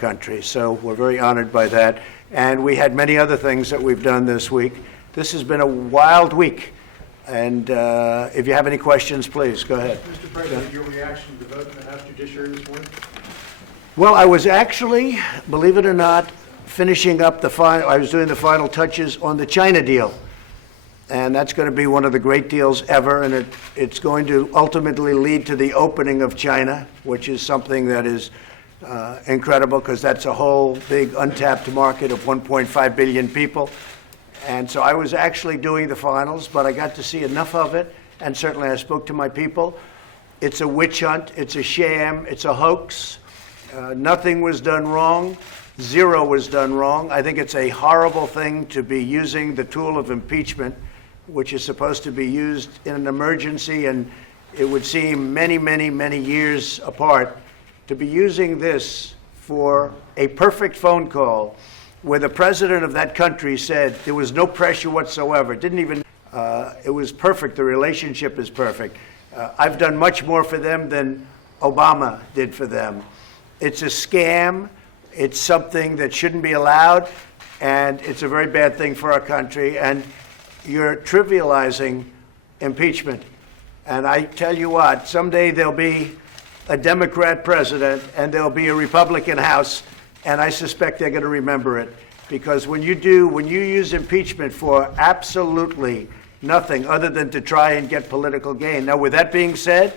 country. So we're very honored by that. And we had many other things that we've done this week. This has been a wild week. And if you have any questions, please go ahead. Mr. President, your reaction to the vote in the House Judiciary this morning? Well, I was actually, believe it or not, finishing up I was doing the final touches on the China deal. And that's going to be one of the great deals ever, and it's going to ultimately lead to the opening of China, which is something that is incredible, because that's a whole big untapped market of 1.5 billion people. And so I was actually doing the finals, but I got to see enough of it, and certainly I spoke to my people. It's a witch hunt, it's a sham, it's a hoax. Nothing was done wrong. Zero was done wrong. I think it's a horrible thing to be using the tool of impeachment, which is supposed to be used in an emergency, and it would seem many, many, many years apart, to be using this for a perfect phone call where the president of that country said there was no pressure whatsoever. It was perfect. The relationship is perfect. I've done much more for them than Obama did for them. It's a scam. It's something that shouldn't be allowed, and it's a very bad thing for our country. And you're trivializing impeachment. And I tell you what, someday there'll be a Democrat president and there'll be a Republican House, and I suspect they're going to remember it. Because when you use impeachment for absolutely nothing other than to try and get political gain. Now, with that being said,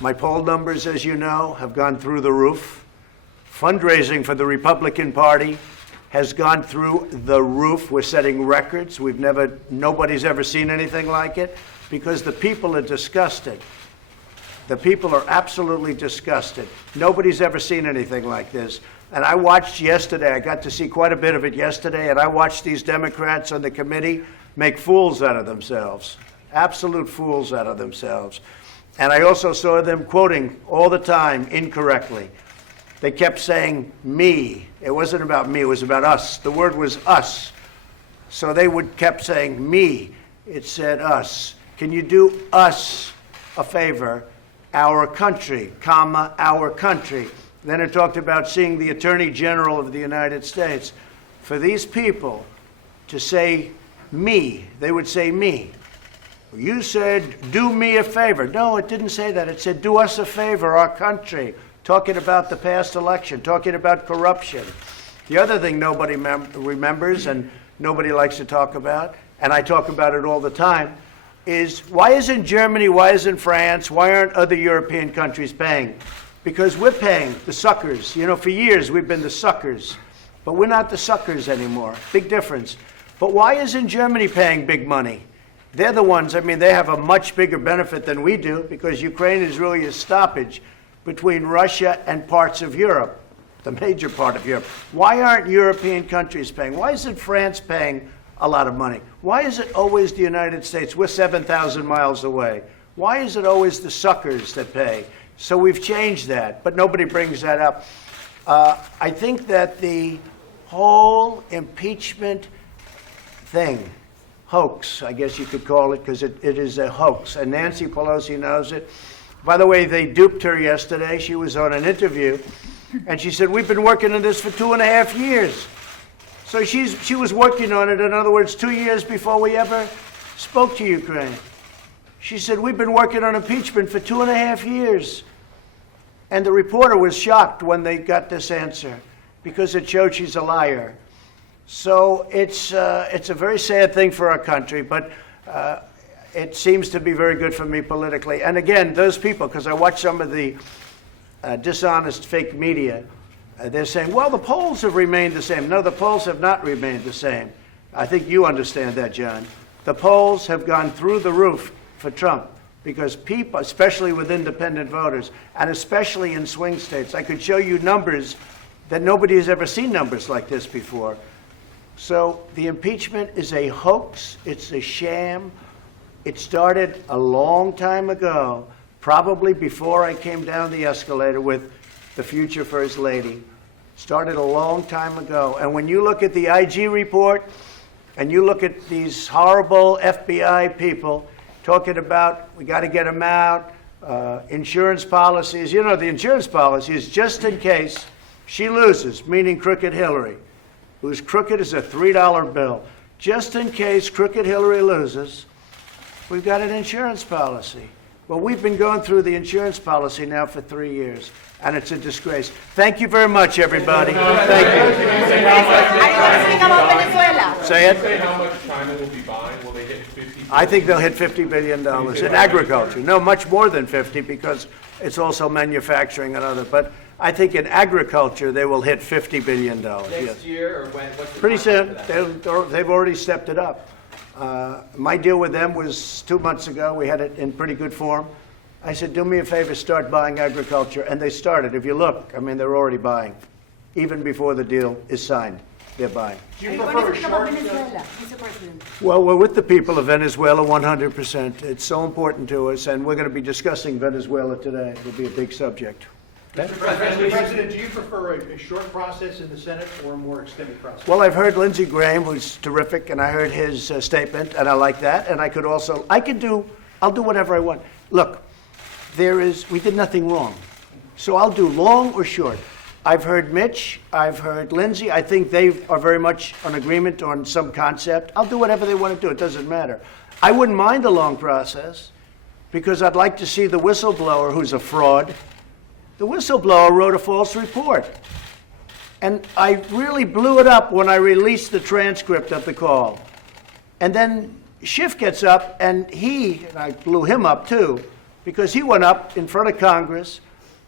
my poll numbers, as you know, have gone through the roof. Fundraising for the Republican Party has gone through the roof. We're setting records. Nobody's ever seen anything like it, because the people are disgusted. The people are absolutely disgusted. Nobody's ever seen anything like this. And I watched yesterday, I got to see quite a bit of it yesterday, and I watched these Democrats on the committee make fools out of themselves, absolute fools out of themselves. And I also saw them quoting all the time incorrectly. They kept saying me. It wasn't about me, it was about us. The word was us. So they kept saying me. It said us. Can you do us a favor? Our country, comma, our country. Then it talked about seeing the Attorney General of the United States. For these people to say me, they would say me. You said, do me a favor. No, it didn't say that. It said, do us a favor, our country. Talking about the past election, talking about corruption. The other thing nobody remembers and nobody likes to talk about, and I talk about it all the time, is why isn't Germany, why isn't France, why aren't other European countries paying? Because we're paying the suckers. You know, for years we've been the suckers, but we're not the suckers anymore. Big difference. But why isn't Germany paying big money? They're the ones, they have a much bigger benefit than we do, because Ukraine is really a stoppage between Russia and parts of Europe, the major part of Europe. Why aren't European countries paying? Why isn't France paying a lot of money? Why is it always the United States? We're 7,000 miles away. Why is it always the suckers that pay? So we've changed that, but nobody brings that up. I think that the whole impeachment thing, hoax, I guess you could call it, because it is a hoax, and Nancy Pelosi knows it. By the way, they duped her yesterday. She was on an interview, and she said, we've been working on this for 2.5 years. So she was working on it, in other words, 2 years before we ever spoke to Ukraine. She said, we've been working on impeachment for 2.5 years. And the reporter was shocked when they got this answer, because it showed she's a liar. So it's a very sad thing for our country, but it seems to be very good for me politically. And again, those people, because I watch some of the dishonest fake media, they're saying, well, the polls have remained the same. No, the polls have not remained the same. I think you understand that, John. The polls have gone through the roof for Trump, because people, especially with independent voters, and especially in swing states, I could show you numbers that nobody has ever seen numbers like this before. So the impeachment is a hoax. It's a sham. It started a long time ago, probably before I came down the escalator with the future First Lady. Started a long time ago. And when you look at the IG report and you look at these horrible FBI people talking about we got to get them out, insurance policies, the insurance policy is just in case She loses, meaning Crooked Hillary, who's crooked as a $3 bill. Just in case Crooked Hillary loses, we've got an insurance policy. Well, we've been going through the insurance policy now for 3 years, and it's a disgrace. Thank you very much, everybody. Thank you. Are you going to speak about Venezuela? Say it. Say how much China will be buying? Will they hit 50? I think they'll hit $50 billion in agriculture. No, much more than 50 because it's also manufacturing and other. But I think in agriculture they will hit $50 billion. Next Yes. year, or when? What's the Pretty timeline soon. for that? They've already stepped it up. My deal with them was 2 months ago. We had it in pretty good form. I said, do me a favor, start buying agriculture. And they started. If you look, I mean, they're already buying. Even before the deal is signed, they're buying. Do Are you you going prefer to a speak about short? Venezuela, Mr. President? Well, we're with the people of Venezuela 100%. It's so important to us, and we're going to be discussing Venezuela today. It'll be a big subject. Mr. President, do you prefer a short process in the Senate or a more extended process? Well, I've heard Lindsey Graham, who's terrific, and I heard his statement, and I like that. And I'll do whatever I want. Look, we did nothing wrong. So I'll do long or short. I've heard Mitch, I've heard Lindsey. I think they are very much in agreement on some concept. I'll do whatever they want to do. It doesn't matter. I wouldn't mind a long process because I'd like to see the whistleblower who's a fraud. The whistleblower wrote a false report. And I really blew it up when I released the transcript of the call. And then Schiff gets up, and I blew him up too, because he went up in front of Congress,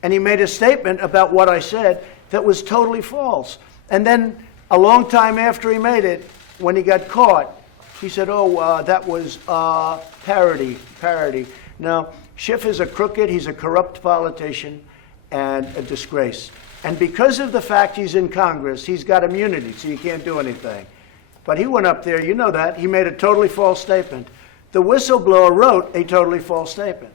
and he made a statement about what I said that was totally false. And then a long time after he made it, when he got caught, he said, that was parody. Now, Schiff is a crooked, he's a corrupt politician, and a disgrace. And because of the fact he's in Congress, he's got immunity, so you can't do anything. But he went up there, you know that, he made a totally false statement. The whistleblower wrote a totally false statement.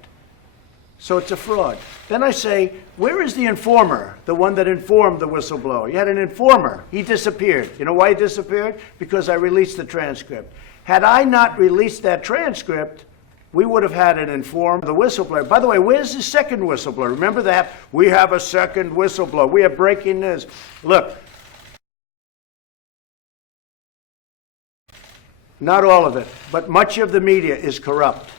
So it's a fraud. Then I say, where is the informer, the one that informed the whistleblower? You had an informer. He disappeared. You know why he disappeared? Because I released the transcript. Had I not released that transcript, we would have had an informed the whistleblower. By the way, where's the second whistleblower? Remember that? We have a second whistleblower. We have breaking news. Look, not all of it, but much of the media is corrupt.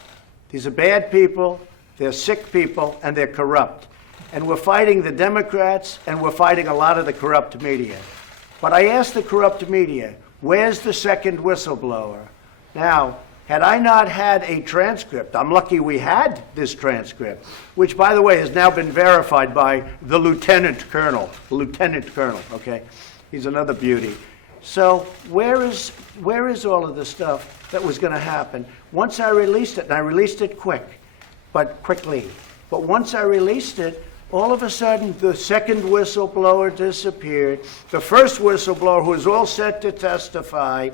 These are bad people. They're sick people, and they're corrupt. And we're fighting the Democrats, and we're fighting a lot of the corrupt media. But I asked the corrupt media, where's the second whistleblower? Now, had I not had a transcript, I'm lucky we had this transcript, which, by the way, has now been verified by the lieutenant colonel, okay? He's another beauty. So where is all of the stuff that was going to happen? Once I released it, and I released it quickly. But once I released it, all of a sudden, the second whistleblower disappeared. The first whistleblower, who was all set to testify,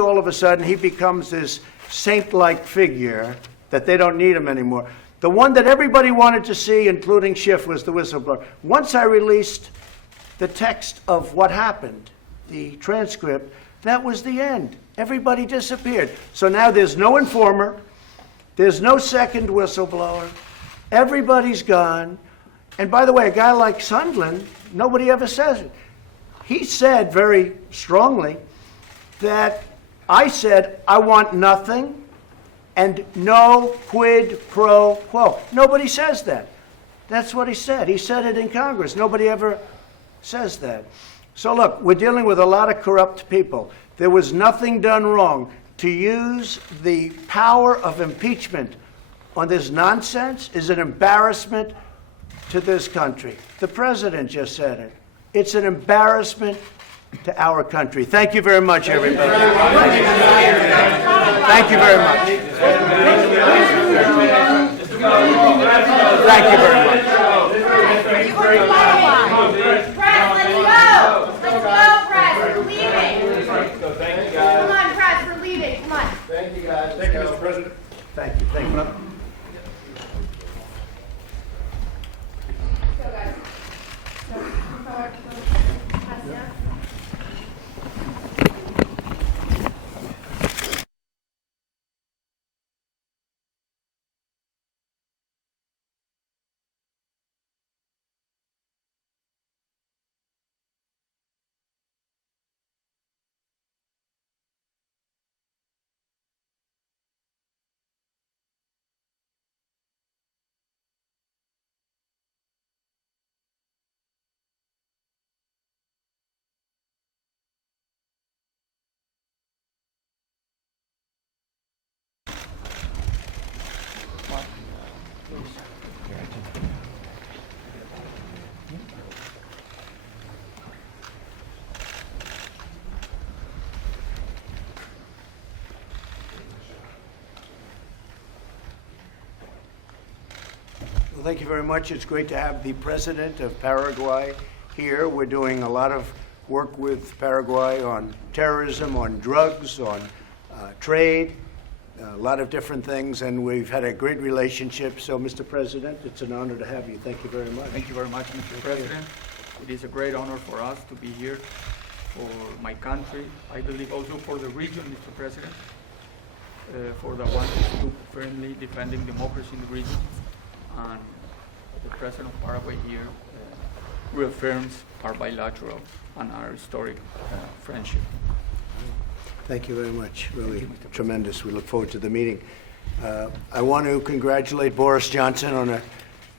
all of a sudden, he becomes this saint-like figure that they don't need him anymore. The one that everybody wanted to see, including Schiff, was the whistleblower. Once I released the text of what happened, the transcript, that was the end. Everybody disappeared. So now there's no informer. There's no second whistleblower. Everybody's gone. And by the way, a guy like Sundlun, nobody ever says it. He said very strongly that I said, I want nothing and no quid pro quo. Nobody says that. That's what he said. He said it in Congress. Nobody ever says that. So look, we're dealing with a lot of corrupt people. There was nothing done wrong. To use the power of impeachment on this nonsense is an embarrassment to this country. The president just said it. It's an embarrassment to our country. Thank you very much, everybody. Thank you very much. Thank you very much. Press, let's go! Let's go, press, we're leaving! Thank you, guys. Come on, press, we're leaving, come on. Thank you, guys. Thank you, Mr. President. Thank you. Thank you. Well, thank you very much. It's great to have the president of Paraguay here. We're doing a lot of work with Paraguay on terrorism, on drugs, on trade, a lot of different things, and we've had a great relationship. So, Mr. President, it's an honor to have you. Thank you very much. Thank you very much, Mr. President. It is a great honor for us to be here for my country. I believe also for the region, Mr. President, for the ones who firmly defending democracy in the region. And the President of Paraguay here reaffirms our bilateral and our historic friendship. Thank you very much. Really tremendous. We look forward to the meeting. I want to congratulate Boris Johnson on a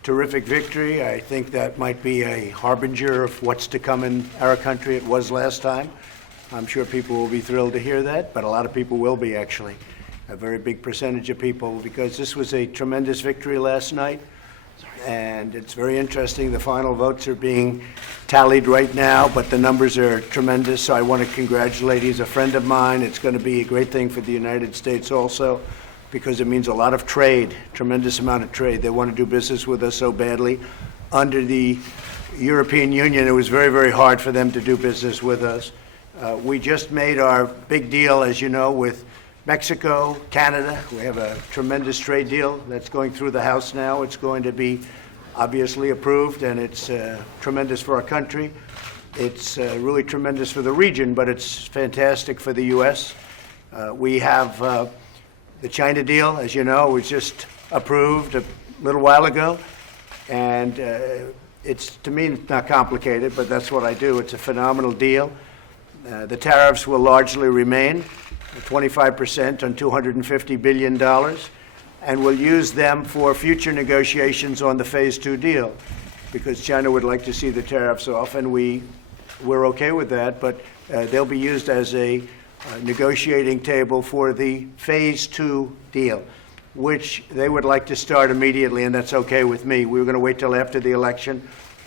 terrific victory. I think that might be a harbinger of what's to come in our country. It was last time. I'm sure people will be thrilled to hear that, but a lot of people will be, actually. A very big percentage of people, because this was a tremendous victory last night. And it's very interesting. The final votes are being tallied right now, but the numbers are tremendous. So I want to congratulate. He's a friend of mine. It's going to be a great thing for the United States also, because it means a lot of trade, tremendous amount of trade. They want to do business with us so badly. Under the European Union, it was very, very hard for them to do business with us. We just made our big deal, as you know, with Mexico, Canada. We have a tremendous trade deal that's going through the House now. It's going to be obviously approved, and it's tremendous for our country. It's really tremendous for the region, but it's fantastic for the U.S. We have the China deal, as you know, was just approved a little while ago, and it's, to me, it's not complicated, but that's what I do. It's a phenomenal deal. The tariffs will largely remain, 25% on $250 billion, and we'll use them for future negotiations on the Phase 2 deal, because China would like to see the tariffs off, and we're okay with that, but they'll be used as a negotiating table for the Phase 2 deal, which they would like to start immediately, and that's okay with me. We were going to wait till after the election,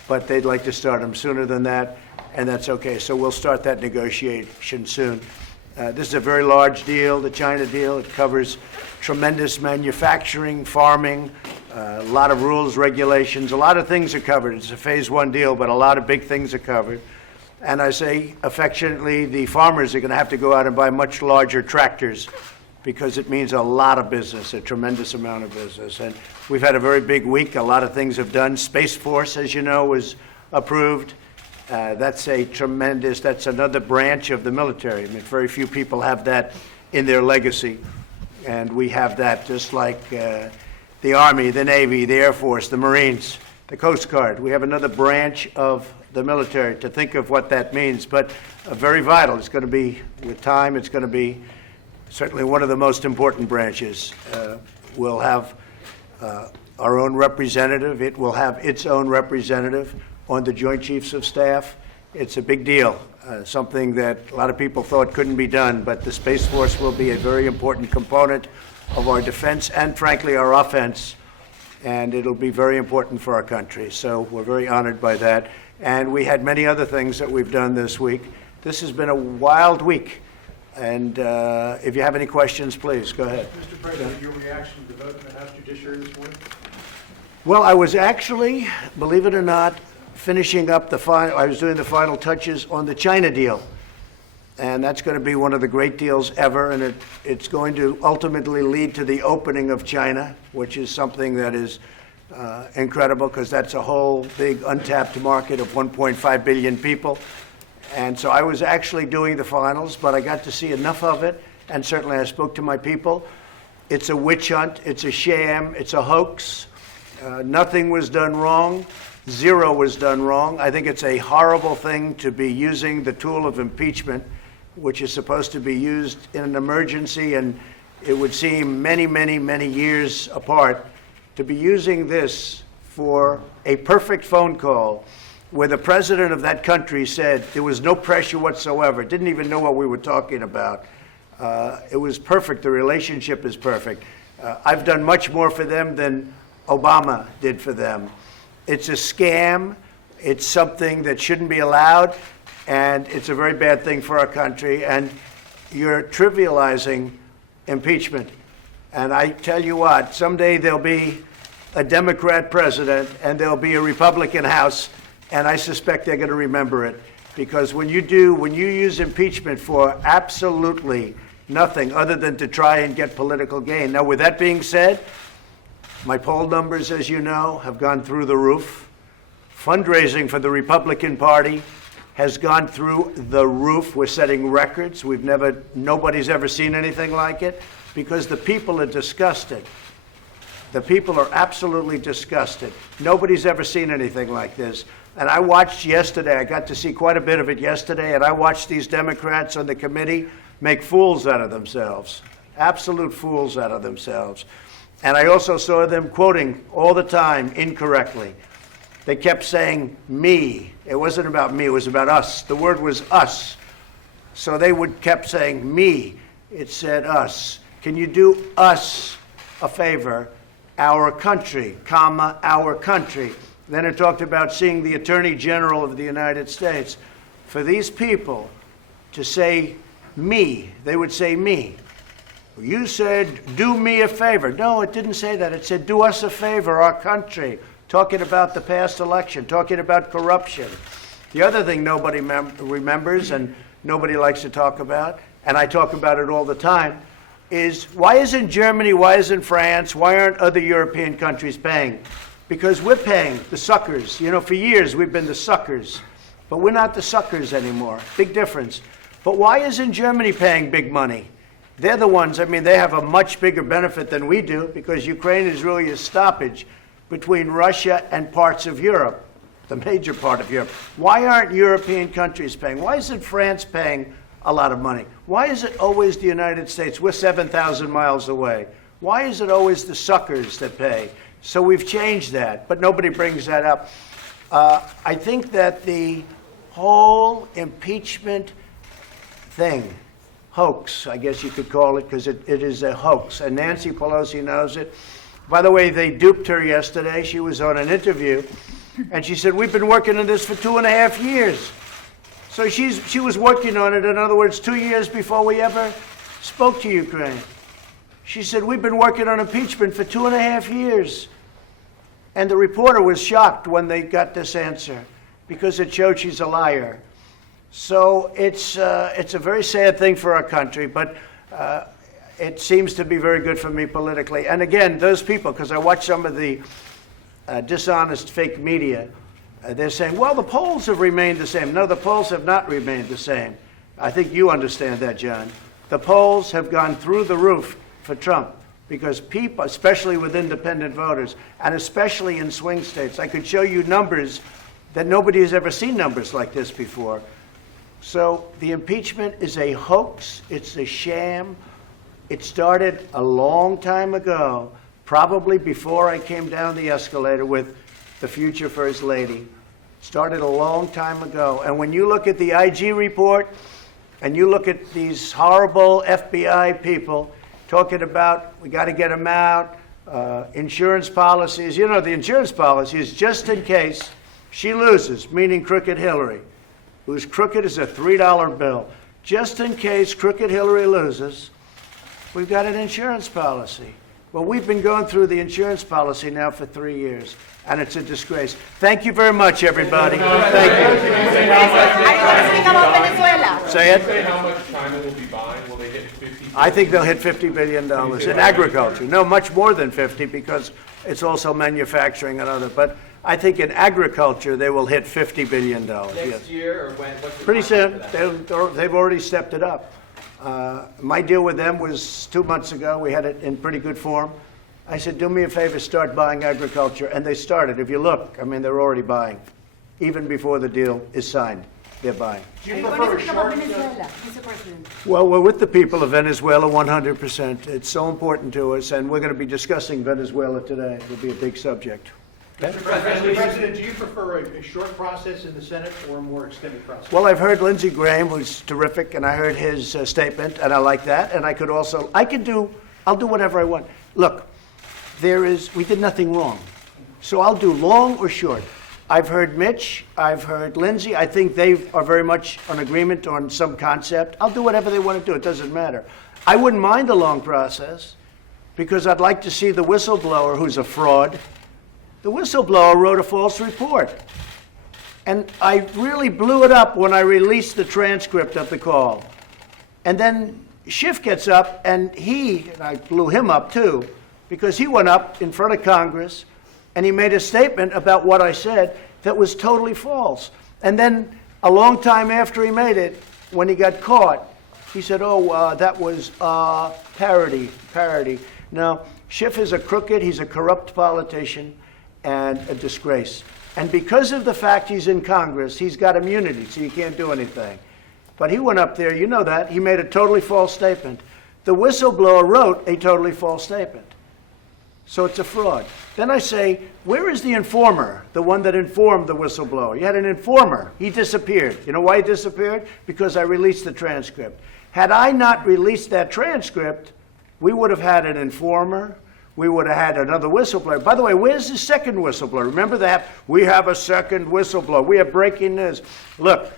but they'd like to start them sooner than that, and that's okay. So we'll start that negotiation soon. This is a very large deal, the China deal. It covers tremendous manufacturing, farming, a lot of rules, regulations, a lot of things are covered. It's a Phase 1 deal, but a lot of big things are covered. And I say affectionately, the farmers are going to have to go out and buy much larger tractors, because it means a lot of business, a tremendous amount of business. And we've had a very big week. A lot of things have done. Space Force, as you know, was approved. That's another branch of the military. I mean, very few people have that in their legacy. And we have that, just like the Army, the Navy, the Air Force, the Marines, the Coast Guard. We have another branch of the military, to think of what that means. But very vital. It's going to be, with time, it's going to be certainly one of the most important branches. We'll have our own representative. It will have its own representative on the Joint Chiefs of Staff. It's a big deal, something that a lot of people thought couldn't be done, but the Space Force will be a very important component of our defense and, frankly, our offense, and it'll be very important for our country. So we're very honored by that. And we had many other things that we've done this week. This has been a wild week, and if you have any questions, please, go ahead. Mr. President, your reaction to the vote in the House Judiciary this morning? Well, I was actually, believe it or not, finishing up I was doing the final touches on the China deal. And that's going to be one of the great deals ever, and it's going to ultimately lead to the opening of China, which is something that is incredible, because that's a whole big untapped market of 1.5 billion people. And so I was actually doing the finals, but I got to see enough of it, and certainly I spoke to my people. It's a witch hunt, it's a sham, it's a hoax. Nothing was done wrong. Zero was done wrong. I think it's a horrible thing to be using the tool of impeachment, which is supposed to be used in an emergency, and it would seem many, many, many years apart, to be using this for a perfect phone call where the president of that country said there was no pressure whatsoever, didn't even know what we were talking about. It was perfect. The relationship is perfect. I've done much more for them than Obama did for them. It's a scam. It's something that shouldn't be allowed, and it's a very bad thing for our country. And you're trivializing impeachment. And I tell you what, someday there'll be a Democrat president, and there'll be a Republican House, and I suspect they're going to remember it. Because when you use impeachment for absolutely nothing other than to try and get political gain. Now, with that being said, my poll numbers, as you know, have gone through the roof. Fundraising for the Republican Party has gone through the roof. We're setting records. Nobody's ever seen anything like it, because the people are disgusted. The people are absolutely disgusted. Nobody's ever seen anything like this. And I watched yesterday, I got to see quite a bit of it yesterday, and I watched these Democrats on the committee make fools out of themselves, absolute fools out of themselves. And I also saw them quoting all the time incorrectly. They kept saying me. It wasn't about me, it was about us. The word was us. So they kept saying me. It said us. Can you do us a favor? Our country, comma, our country. Then it talked about seeing the Attorney General of the United States. For these people to say me, they would say me. You said, do me a favor. No, it didn't say that. It said, do us a favor, our country. Talking about the past election, talking about corruption. The other thing nobody remembers and nobody likes to talk about, and I talk about it all the time, is why isn't Germany, why isn't France, why aren't other European countries paying? Because we're paying the suckers. You know, for years we've been the suckers, but we're not the suckers anymore. Big difference. But why isn't Germany paying big money? They're the ones, I mean, they have a much bigger benefit than we do, because Ukraine is really a stoppage between Russia and parts of Europe, the major part of Europe. Why aren't European countries paying? Why isn't France paying a lot of money? Why is it always the United States? We're 7,000 miles away. Why is it always the suckers that pay? So we've changed that, but nobody brings that up. I think that the whole impeachment thing, hoax, I guess you could call it, because it is a hoax, and Nancy Pelosi knows it. By the way, they duped her yesterday. She was on an interview, and she said, we've been working on this for 2.5 years. So she was working on it, in other words, 2 years before we ever spoke to Ukraine. She said, we've been working on impeachment for 2.5 years. And the reporter was shocked when they got this answer, because it showed she's a liar. So it's a very sad thing for our country, but it seems to be very good for me politically. And again, those people, because I watch some of the dishonest fake media, they're saying, well, the polls have remained the same. No, the polls have not remained the same. I think you understand that, John. The polls have gone through the roof for Trump, because people, especially with independent voters, and especially in swing states, I could show you numbers that nobody has ever seen numbers like this before. So the impeachment is a hoax. It's a sham. It started a long time ago, probably before I came down the escalator with the future First Lady. It started a long time ago. And when you look at the IG report and you look at these horrible FBI people talking about we got to get them out, insurance policies. You know, the insurance policy is just in case she loses, meaning Crooked Hillary, who's crooked as a $3 bill. Just in case Crooked Hillary loses, we've got an insurance policy. Well, we've been going through the insurance policy now for 3 years, and it's a disgrace. Thank you very much, everybody. Thank you. Are you going to speak about Venezuela? Say it. Say how much China will be buying, will they hit 50? I think they'll hit $50 billion in agriculture. No, much more than 50, because it's also manufacturing and other. But I think in agriculture, they will hit $50 billion. Next Yes. year, or when? What's the Pretty timeline soon. for that? They've already stepped it up. My deal with them was 2 months ago. We had it in pretty good form. I said, do me a favor, start buying agriculture. And they started. If you look, I mean, they're already buying. Even before the deal is signed, they're buying. Do Are you you going prefer to a speak about short, Venezuela, Mr. President? Well, we're with the people of Venezuela 100%. It's so important to us, and we're going to be discussing Venezuela today. It'll be a big subject. Okay? Mr. President, do you prefer a short process in the Senate or a more extended process? Well, I've heard Lindsey Graham, who's terrific, and I heard his statement, and I like that. And I'll do whatever I want. Look, we did nothing wrong. So I'll do long or short. I've heard Mitch, I've heard Lindsey. I think they are very much on agreement on some concept. I'll do whatever they want to do. It doesn't matter. I wouldn't mind a long process, because I'd like to see the whistleblower, who's a fraud, The whistleblower wrote a false report. And I really blew it up when I released the transcript of the call. And then Schiff gets up, and I blew him up too, because he went up in front of Congress, and he made a statement about what I said that was totally false. And then a long time after he made it, when he got caught, he said, that was parody. Now, Schiff is a crooked, he's a corrupt politician, and a disgrace. And because of the fact he's in Congress, he's got immunity, so you can't do anything. But he went up there, you know that, he made a totally false statement. The whistleblower wrote a totally false statement. So it's a fraud. Then I say, where is the informer, the one that informed the whistleblower? You had an informer. He disappeared. You know why he disappeared? Because I released the transcript. Had I not released that transcript, we would have had an informer. We would have had another whistleblower. By the way, where's the second whistleblower? Remember that? We have a second whistleblower. We have breaking news. Look,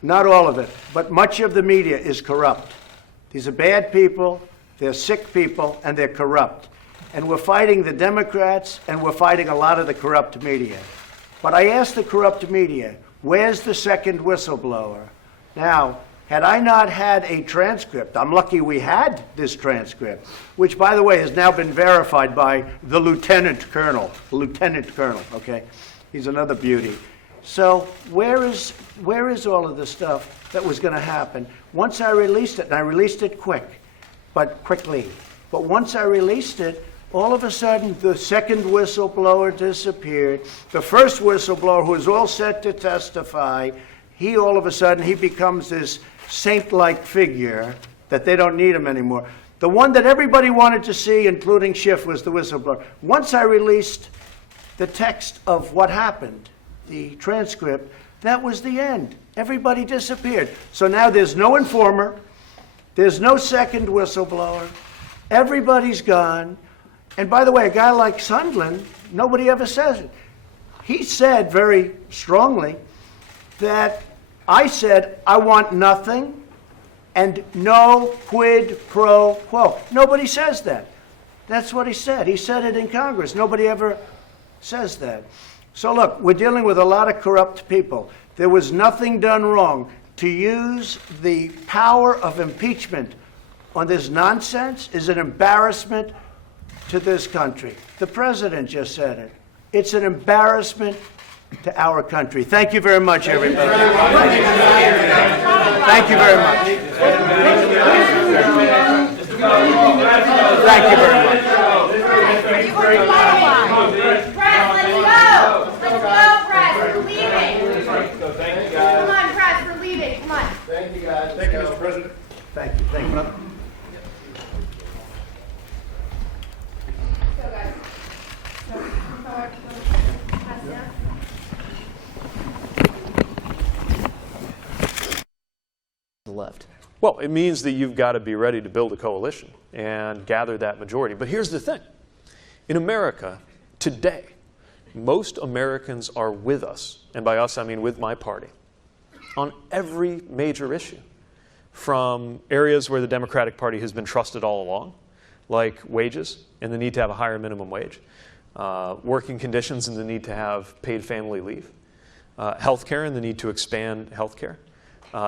not all of it, but much of the media is corrupt. These are bad people, they're sick people, and they're corrupt. And we're fighting the Democrats, and we're fighting a lot of the corrupt media. But I asked the corrupt media, where's the second whistleblower? Now, had I not had a transcript, I'm lucky we had this transcript, which, by the way, has now been verified by the lieutenant colonel, okay? He's another beauty. So where is all of the stuff that was going to happen? Once I released it, and I released it quickly, but once I released it, all of a sudden, the second whistleblower disappeared. The first whistleblower, who was all set to testify, all of a sudden, he becomes this saint-like figure that they don't need him anymore. The one that everybody wanted to see, including Schiff, was the whistleblower. Once I released the text of what happened, the transcript, that was the end. Everybody disappeared. So now there's no informer, there's no second whistleblower, everybody's gone. And by the way, a guy like Sundlun, nobody ever says it. He said very strongly that I said, I want nothing and no quid pro quo. Nobody says that. That's what he said. He said it in Congress. Nobody ever says that. So look, we're dealing with a lot of corrupt people. There was nothing done wrong. To use the power of impeachment on this nonsense is an embarrassment to this country. The president just said it. It's an embarrassment to our country. Thank you very much, everybody. Thank you very much. Thank you very much. Press, let's go. Let's go, press. We're leaving. Thank you, guys. Come on, press. We're leaving. Come on. Thank you, guys. Thank you, Mr. President. Thank you. Thank you. Go, guys. So, forward. Pass down. Left. Well, it means that you've got to be ready to build a coalition and gather that majority. But here's the thing. In America, today, most Americans are with us, and by us I mean with my party, on every major issue. From areas where the Democratic Party has been trusted all along, like wages and the need to have a higher minimum wage, working conditions and the need to have paid family leave, health care and the need to expand health care,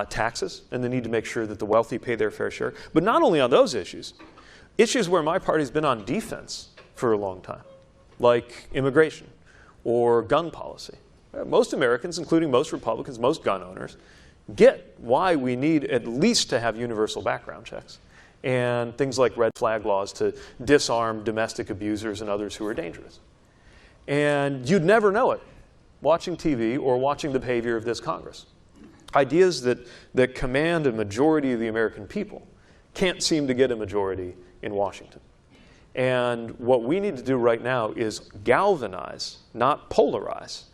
taxes and the need to make sure that the wealthy pay their fair share. But not only on those issues where my party's been on defense for a long time, like immigration or gun policy. Most Americans, including most Republicans, most gun owners, get why we need at least to have universal background checks and things like red flag laws to disarm domestic abusers and others who are dangerous. And you'd never know it watching TV or watching the behavior of this Congress. Ideas that command a majority of the American people can't seem to get a majority in Washington. And what we need to do right now is galvanize, not polarize,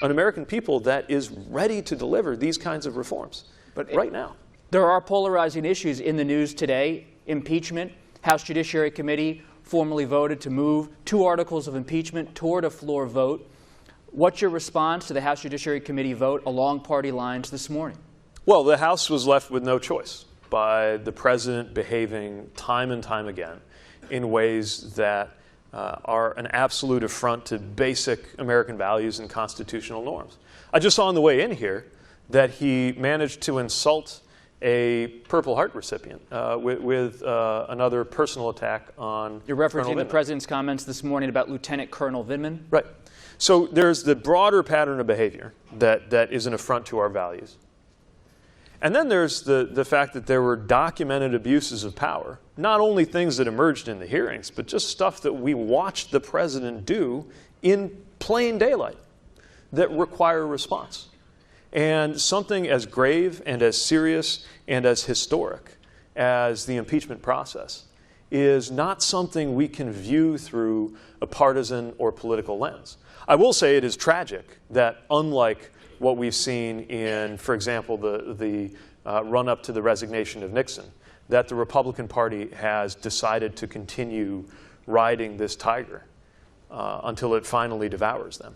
an American people that is ready to deliver these kinds of reforms right now. There are polarizing issues in the news today. Impeachment. House Judiciary Committee formally voted to move 2 articles of impeachment toward a floor vote. What's your response to the House Judiciary Committee vote along party lines this morning? Well, the House was left with no choice by the president behaving time and time again in ways that are an absolute affront to basic American values and constitutional norms. I just saw on the way in here that he managed to insult a Purple Heart recipient with another personal attack on You're referencing Colonel the Vindman. president's comments this morning about Lieutenant Colonel Vindman? Right. So there's the broader pattern of behavior that is an affront to our values. And then there's the fact that there were documented abuses of power, not only things that emerged in the hearings, but just stuff that we watched the president do in plain daylight that require a response. And something as grave and as serious and as historic as the impeachment process is not something we can view through a partisan or political lens. I will say it is tragic that, unlike what we've seen in, for example, the run-up to the resignation of Nixon, that the Republican Party has decided to continue riding this tiger until it finally devours them.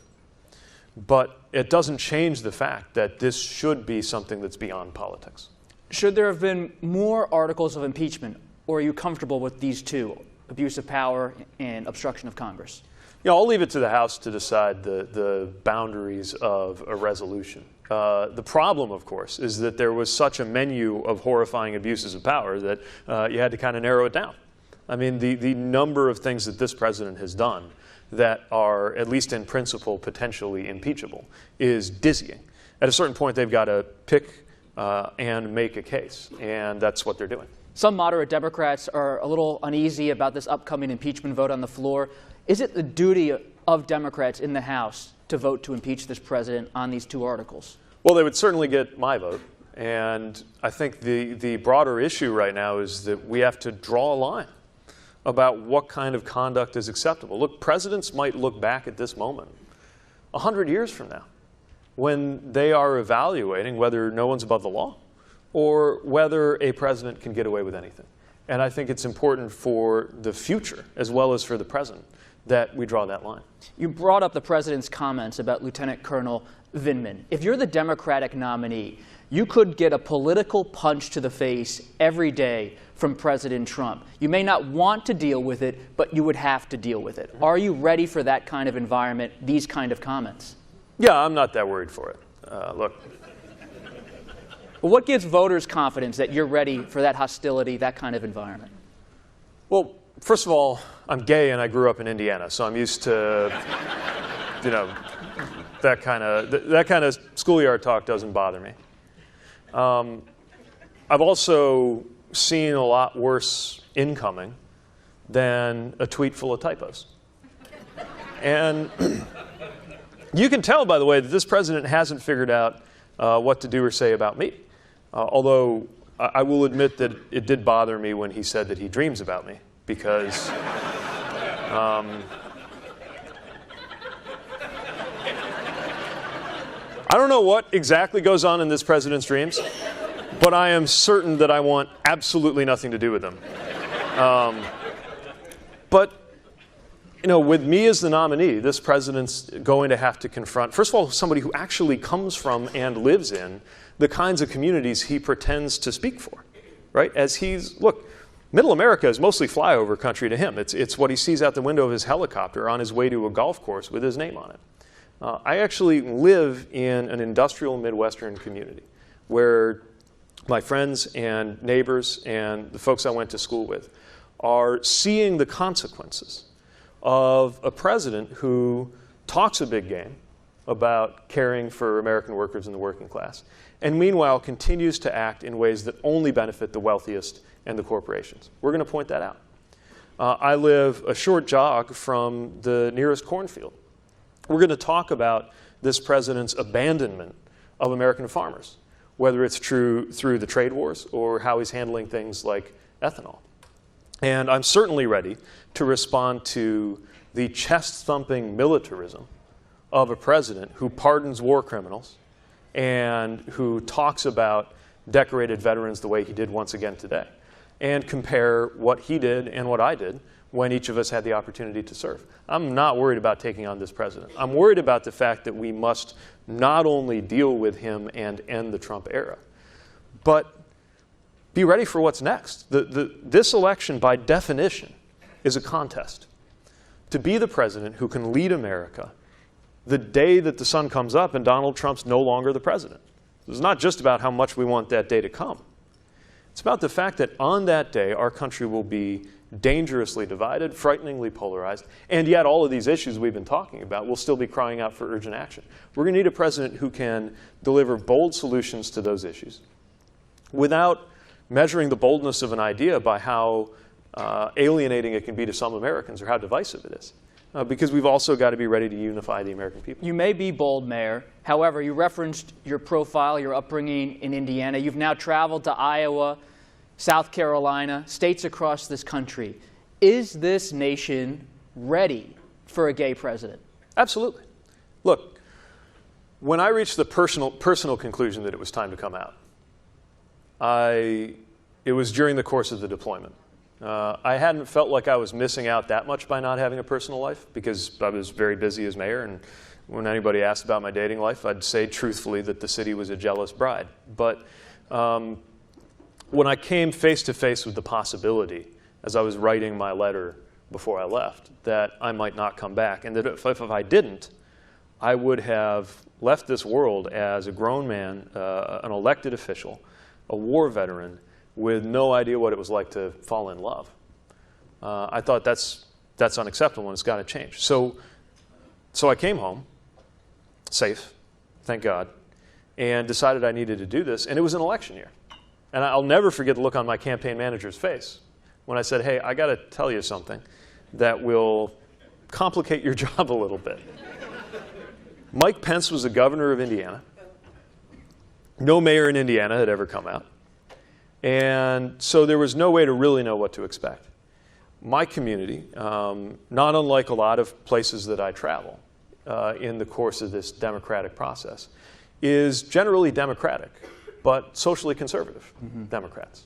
But it doesn't change the fact that this should be something that's beyond politics. Should there have been more articles of impeachment, or are you comfortable with these two, abuse of power and obstruction of Congress? I'll leave it to the House to decide the boundaries of a resolution. The problem, of course, is that there was such a menu of horrifying abuses of power that you had to kind of narrow it down. I mean, the number of things that this president has done that are, at least in principle, potentially impeachable is dizzying. At a certain point, they've got to pick and make a case, and that's what they're doing. Some moderate Democrats are a little uneasy about this upcoming impeachment vote on the floor. Is it the duty of Democrats in the House to vote to impeach this president on these two articles? Well, they would certainly get my vote. And I think the broader issue right now is that we have to draw a line about what kind of conduct is acceptable. Look, presidents might look back at this moment 100 years from now when they are evaluating whether no one's above the law or whether a president can get away with anything. And I think it's important for the future as well as for the present that we draw that line. You brought up the president's comments about Lieutenant Colonel Vindman. If you're the Democratic nominee, you could get a political punch to the face every day from President Trump. You may not want to deal with it, but you would have to deal with it. Are you ready for that kind of environment, these kind of comments? Yeah, I'm not that worried for it. Look. Well, what gives voters confidence that you're ready for that hostility, that kind of environment? Well, first of all, I'm gay and I grew up in Indiana, so I'm used to, that kind of schoolyard talk doesn't bother me. I've also seen a lot worse incoming than a tweet full of typos. And you can tell, by the way, that this president hasn't figured out what to do or say about me. Although I will admit that it did bother me when he said that he dreams about me, because I don't know what exactly goes on in this president's dreams, but I am certain that I want absolutely nothing to do with them. But with me as the nominee, this president's going to have to confront, first of all, somebody who actually comes from and lives in the kinds of communities he pretends to speak for, right? Look, Middle America is mostly flyover country to him. It's what he sees out the window of his helicopter on his way to a golf course with his name on it. I actually live in an industrial Midwestern community where my friends and neighbors and the folks I went to school with are seeing the consequences of a president who talks a big game about caring for American workers and the working class, and meanwhile continues to act in ways that only benefit the wealthiest and the corporations. We're going to point that out. I live a short jog from the nearest cornfield. We're going to talk about this president's abandonment of American farmers, whether it's true through the trade wars or how he's handling things like ethanol. And I'm certainly ready to respond to the chest-thumping militarism of a president who pardons war criminals and who talks about decorated veterans the way he did once again today, and compare what he did and what I did when each of us had the opportunity to serve. I'm not worried about taking on this president. I'm worried about the fact that we must not only deal with him and end the Trump era, but be ready for what's next. This election, by definition, is a contest to be the president who can lead America the day that the sun comes up and Donald Trump's no longer the president. It's not just about how much we want that day to come. It's about the fact that on that day, our country will be dangerously divided, frighteningly polarized, and yet all of these issues we've been talking about will still be crying out for urgent action. We're going to need a president who can deliver bold solutions to those issues without measuring the boldness of an idea by how alienating it can be to some Americans or how divisive it is. Because we've also got to be ready to unify the American people. You may be bold, Mayor. However, you referenced your profile, your upbringing in Indiana. You've now traveled to Iowa, South Carolina, states across this country. Is this nation ready for a gay president? Absolutely. Look, when I reached the personal conclusion that it was time to come out, it was during the course of the deployment. I hadn't felt like I was missing out that much by not having a personal life because I was very busy as mayor, and when anybody asked about my dating life, I'd say truthfully that the city was a jealous bride. But when I came face to face with the possibility, as I was writing my letter before I left, that I might not come back, and that if I didn't, I would have left this world as a grown man, an elected official, a war veteran, with no idea what it was like to fall in love. I thought that's unacceptable and it's got to change. So I came home, safe, thank God, and decided I needed to do this, and it was an election year. And I'll never forget the look on my campaign manager's face when I said, hey, I got to tell you something that will complicate your job a little bit. Mike Pence was the governor of Indiana. No mayor in Indiana had ever come out. And so there was no way to really know what to expect. My community, not unlike a lot of places that I travel in the course of this democratic process, is generally democratic, but socially conservative Democrats.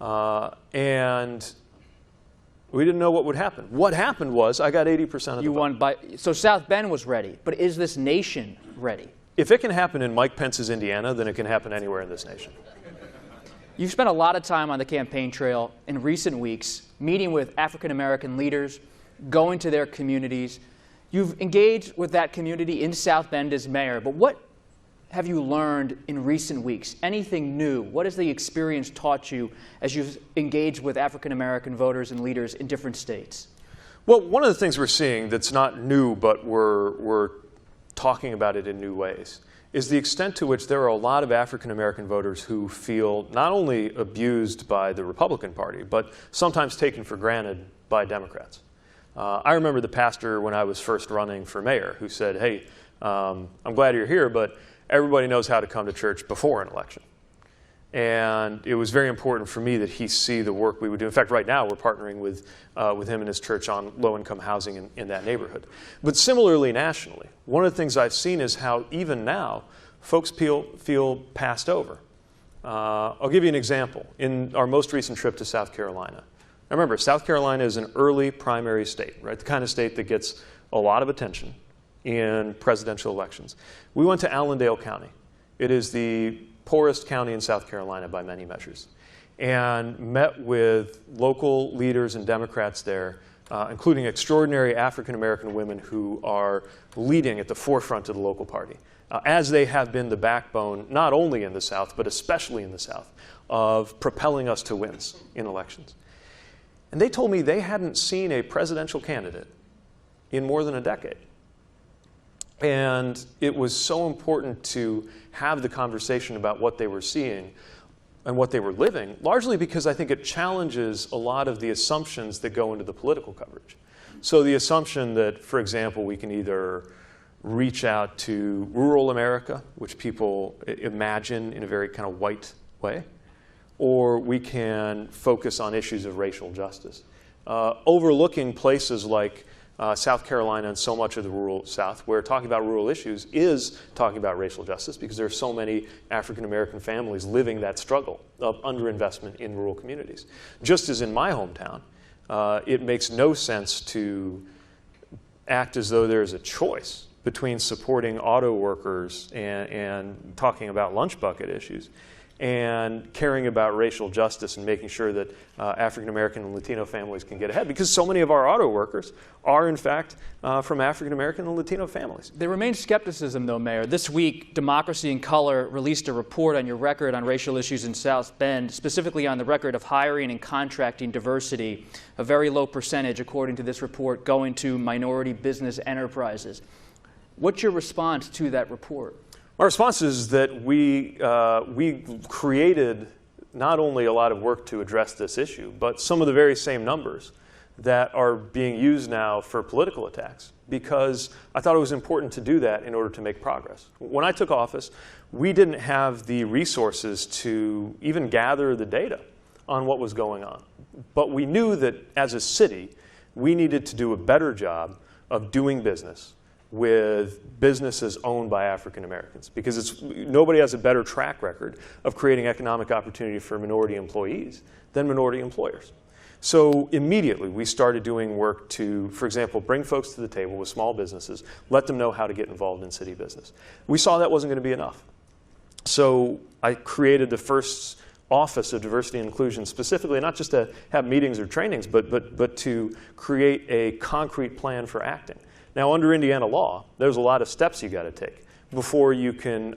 And we didn't know what would happen. What happened was I got 80% of the vote. So South Bend was ready, but is this nation ready? If it can happen in Mike Pence's Indiana, then it can happen anywhere in this nation. You've spent a lot of time on the campaign trail in recent weeks, meeting with African-American leaders, going to their communities. You've engaged with that community in South Bend as mayor, but what have you learned in recent weeks? Anything new? What has the experience taught you as you've engaged with African-American voters and leaders in different states? Well, one of the things we're seeing that's not new, but we're talking about it in new ways, is the extent to which there are a lot of African-American voters who feel not only abused by the Republican Party, but sometimes taken for granted by Democrats. I remember the pastor when I was first running for mayor who said, hey, I'm glad you're here, but everybody knows how to come to church before an election. And it was very important for me that he see the work we would do. In fact, right now we're partnering with him and his church on low-income housing in that neighborhood. But similarly, nationally, one of the things I've seen is how even now folks feel passed over. I'll give you an example. In our most recent trip to South Carolina, now remember, South Carolina is an early primary state, right? The kind of state that gets a lot of attention in presidential elections. We went to Allendale County. It is the poorest county in South Carolina by many measures, and met with local leaders and Democrats there, including extraordinary African-American women who are leading at the forefront of the local party, as they have been the backbone, not only in the South, but especially in the South, of propelling us to wins in elections. And they told me they hadn't seen a presidential candidate in more than a decade. And it was so important to have the conversation about what they were seeing and what they were living, largely because I think it challenges a lot of the assumptions that go into the political coverage. So the assumption that, for example, we can either reach out to rural America, which people imagine in a very kind of white way, or we can focus on issues of racial justice, overlooking places like South Carolina and so much of the rural South, where talking about rural issues is talking about racial justice because there are so many African-American families living that struggle of underinvestment in rural communities. Just as in my hometown, it makes no sense to act as though there's a choice between supporting auto workers and talking about lunch bucket issues and caring about racial justice and making sure that African American and Latino families can get ahead, because so many of our auto workers are, in fact, from African American and Latino families. There remains skepticism, though, Mayor. This week, Democracy in Color released a report on your record on racial issues in South Bend, specifically on the record of hiring and contracting diversity, a very low percentage, according to this report, going to minority business enterprises. What's your response to that report? Our response is that we created not only a lot of work to address this issue, but some of the very same numbers that are being used now for political attacks, because I thought it was important to do that in order to make progress. When I took office, we didn't have the resources to even gather the data on what was going on. But we knew that as a city, we needed to do a better job of doing business with businesses owned by African Americans, because nobody has a better track record of creating economic opportunity for minority employees than minority employers. So immediately we started doing work to, for example, bring folks to the table with small businesses, let them know how to get involved in city business. We saw that wasn't going to be enough. So I created the first Office of Diversity and Inclusion, specifically not just to have meetings or trainings, but to create a concrete plan for acting. Now, under Indiana law, there's a lot of steps you got to take before you can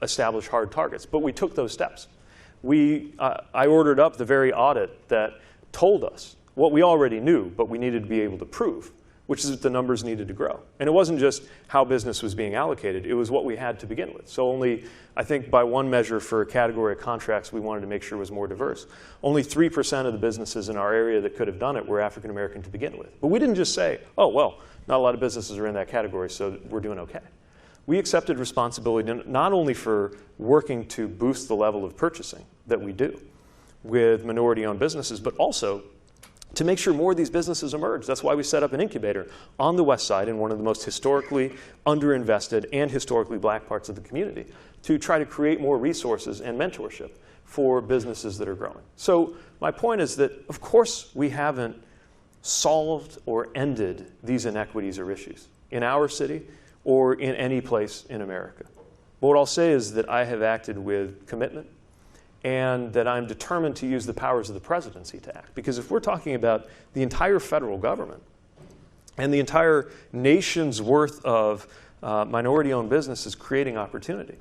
establish hard targets. But we took those steps. I ordered up the very audit that told us what we already knew, but we needed to be able to prove, which is that the numbers needed to grow. And it wasn't just how business was being allocated, it was what we had to begin with. So only, I think by one measure for a category of contracts we wanted to make sure was more diverse, only 3% of the businesses in our area that could have done it were African American to begin with. But we didn't just say, oh, well, not a lot of businesses are in that category, so we're doing okay. We accepted responsibility not only for working to boost the level of purchasing that we do with minority-owned businesses, but also to make sure more of these businesses emerge. That's why we set up an incubator on the West Side in one of the most historically underinvested and historically black parts of the community to try to create more resources and mentorship for businesses that are growing. So my point is that, of course, we haven't solved or ended these inequities or issues in our city or in any place in America. But what I'll say is that I have acted with commitment and that I'm determined to use the powers of the presidency to act. Because if we're talking about the entire federal government and the entire nation's worth of minority-owned businesses creating opportunity,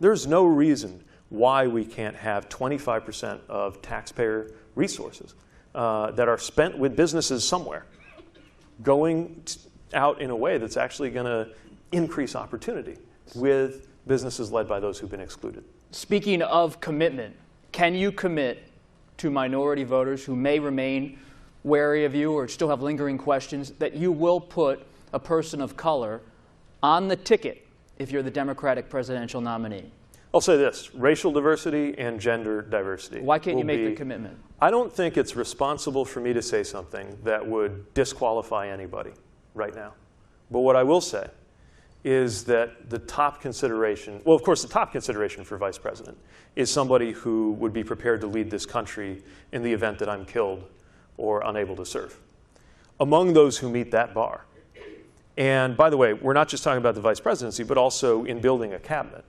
there's no reason why we can't have 25% of taxpayer resources that are spent with businesses somewhere going out in a way that's actually going to increase opportunity with businesses led by those who've been excluded. Speaking of commitment, can you commit to minority voters who may remain wary of you or still have lingering questions that you will put a person of color on the ticket if you're the Democratic presidential nominee? I'll say this, racial diversity and gender diversity. Why can't you make the commitment? I don't think it's responsible for me to say something that would disqualify anybody right now. But what I will say is that the top consideration, well, of course, the top consideration for vice president is somebody who would be prepared to lead this country in the event that I'm killed or unable to serve. Among those who meet that bar, and by the way, we're not just talking about the vice presidency, but also in building a cabinet,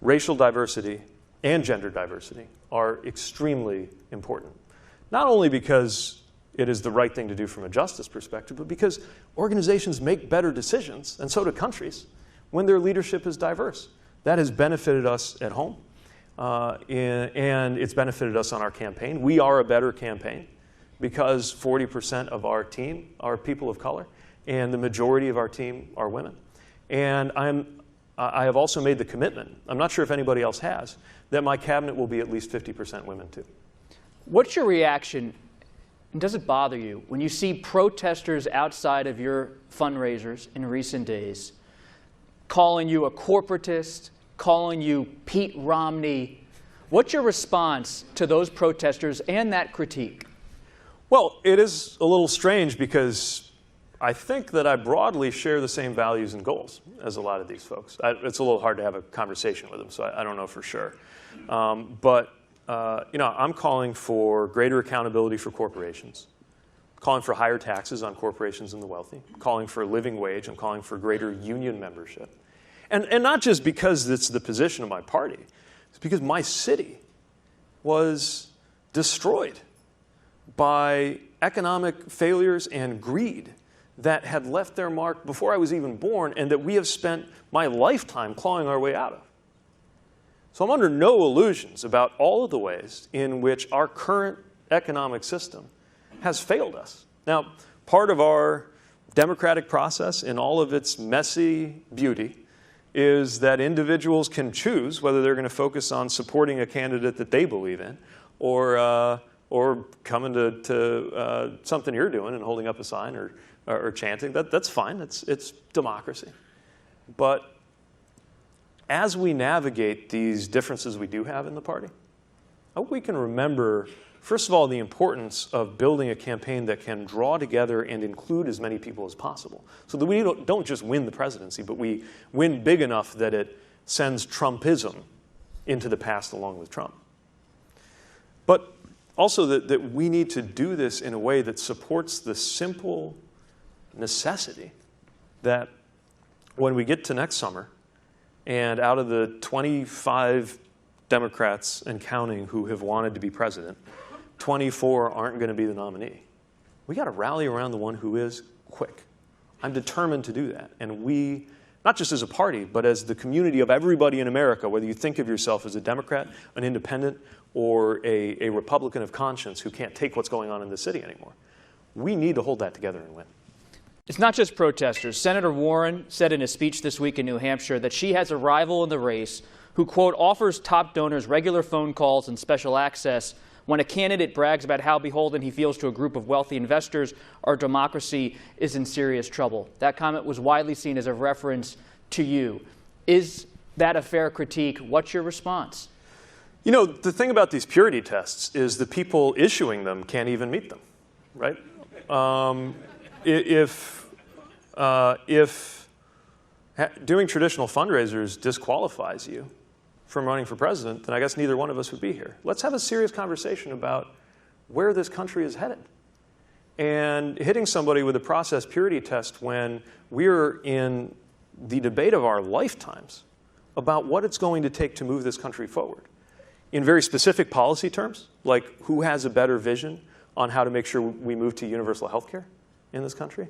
racial diversity and gender diversity are extremely important. Not only because it is the right thing to do from a justice perspective, but because organizations make better decisions, and so do countries, when their leadership is diverse. That has benefited us at home, and it's benefited us on our campaign. We are a better campaign because 40% of our team are people of color, and the majority of our team are women. And I have also made the commitment, I'm not sure if anybody else has, that my cabinet will be at least 50% women too. What's your reaction, and does it bother you, when you see protesters outside of your fundraisers in recent days calling you a corporatist, calling you Pete Romney? What's your response to those protesters and that critique? Well, it is a little strange because I think that I broadly share the same values and goals as a lot of these folks. It's a little hard to have a conversation with them, so I don't know for sure. I'm calling for greater accountability for corporations, calling for higher taxes on corporations and the wealthy, calling for a living wage, I'm calling for greater union membership. And not just because it's the position of my party, It's because my city was destroyed by economic failures and greed that had left their mark before I was even born and that we have spent my lifetime clawing our way out of. So I'm under no illusions about all of the ways in which our current economic system has failed us. Now, part of our democratic process in all of its messy beauty is that individuals can choose whether they're going to focus on supporting a candidate that they believe in or coming to something you're doing and holding up a sign or chanting. That's fine. It's democracy. But as we navigate these differences we do have in the party, I hope we can remember, first of all, the importance of building a campaign that can draw together and include as many people as possible so that we don't just win the presidency, but we win big enough that it sends Trumpism into the past along with Trump. But also that we need to do this in a way that supports the simple necessity that when we get to next summer, and out of the 25 Democrats and counting who have wanted to be president, 24 aren't going to be the nominee. We got to rally around the one who is quick. I'm determined to do that. And we, not just as a party, but as the community of everybody in America, whether you think of yourself as a Democrat, an independent, or a Republican of conscience who can't take what's going on in the city anymore, we need to hold that together and win. It's not just protesters. Senator Warren said in a speech this week in New Hampshire that she has a rival in the race who, quote, offers top donors regular phone calls and special access. When a candidate brags about how beholden he feels to a group of wealthy investors, our democracy is in serious trouble. That comment was widely seen as a reference to you. Is that a fair critique? What's your response? You know, the thing about these purity tests is the people issuing them can't even meet them, right? If doing traditional fundraisers disqualifies you from running for president, then I guess neither one of us would be here. Let's have a serious conversation about where this country is headed. And hitting somebody with a process purity test when we're in the debate of our lifetimes about what it's going to take to move this country forward. In very specific policy terms, like who has a better vision on how to make sure we move to universal health care in this country,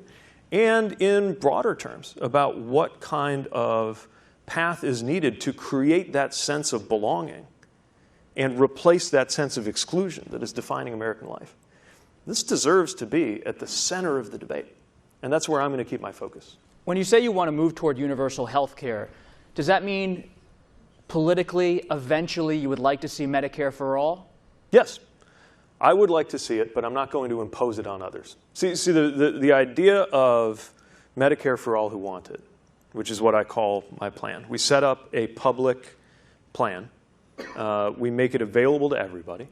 and in broader terms about what kind of path is needed to create that sense of belonging and replace that sense of exclusion that is defining American life. This deserves to be at the center of the debate, and that's where I'm going to keep my focus. When you say you want to move toward universal health care, does that mean politically, eventually, you would like to see Medicare for all? Yes. I would like to see it, but I'm not going to impose it on others. See, the idea of Medicare for all who want it, which is what I call my plan. We set up a public plan. We make it available to everybody.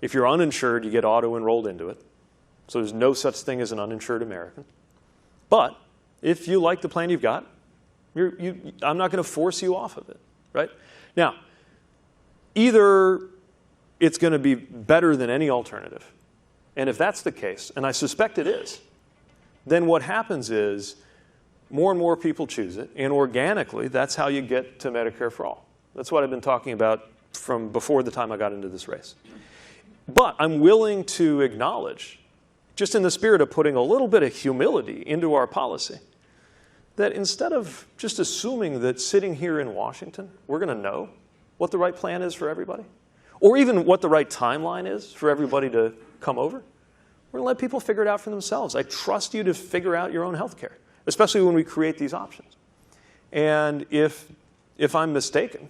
If you're uninsured, you get auto-enrolled into it. So there's no such thing as an uninsured American. But if you like the plan you've got, I'm not going to force you off of it, right? Now, either it's going to be better than any alternative. And if that's the case, and I suspect it is, then what happens is more and more people choose it, and organically, that's how you get to Medicare for all. That's what I've been talking about from before the time I got into this race. But I'm willing to acknowledge, just in the spirit of putting a little bit of humility into our policy, that instead of just assuming that sitting here in Washington, we're going to know what the right plan is for everybody, or even what the right timeline is for everybody to come over, we're going to let people figure it out for themselves. I trust you to figure out your own health care, especially when we create these options. And if I'm mistaken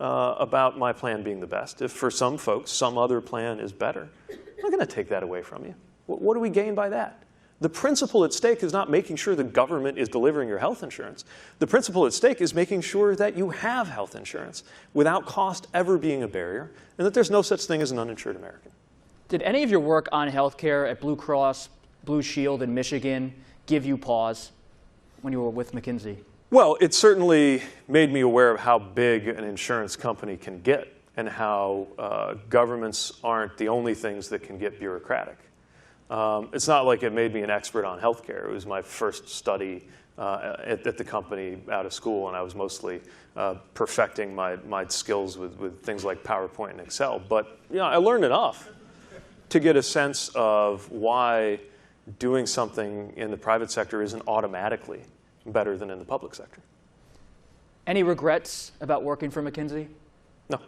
about my plan being the best, if for some folks some other plan is better, I'm not going to take that away from you. What do we gain by that? The principle at stake is not making sure the government is delivering your health insurance. The principle at stake is making sure that you have health insurance without cost ever being a barrier, and that there's no such thing as an uninsured American. Did any of your work on health care at Blue Cross Blue Shield in Michigan give you pause when you were with McKinsey? Well, it certainly made me aware of how big an insurance company can get and how governments aren't the only things that can get bureaucratic. It's not like it made me an expert on healthcare. It was my first study at the company out of school, and I was mostly perfecting my skills with things like PowerPoint and Excel. But I learned enough to get a sense of why doing something in the private sector isn't automatically better than in the public sector. Any regrets about working for McKinsey? No.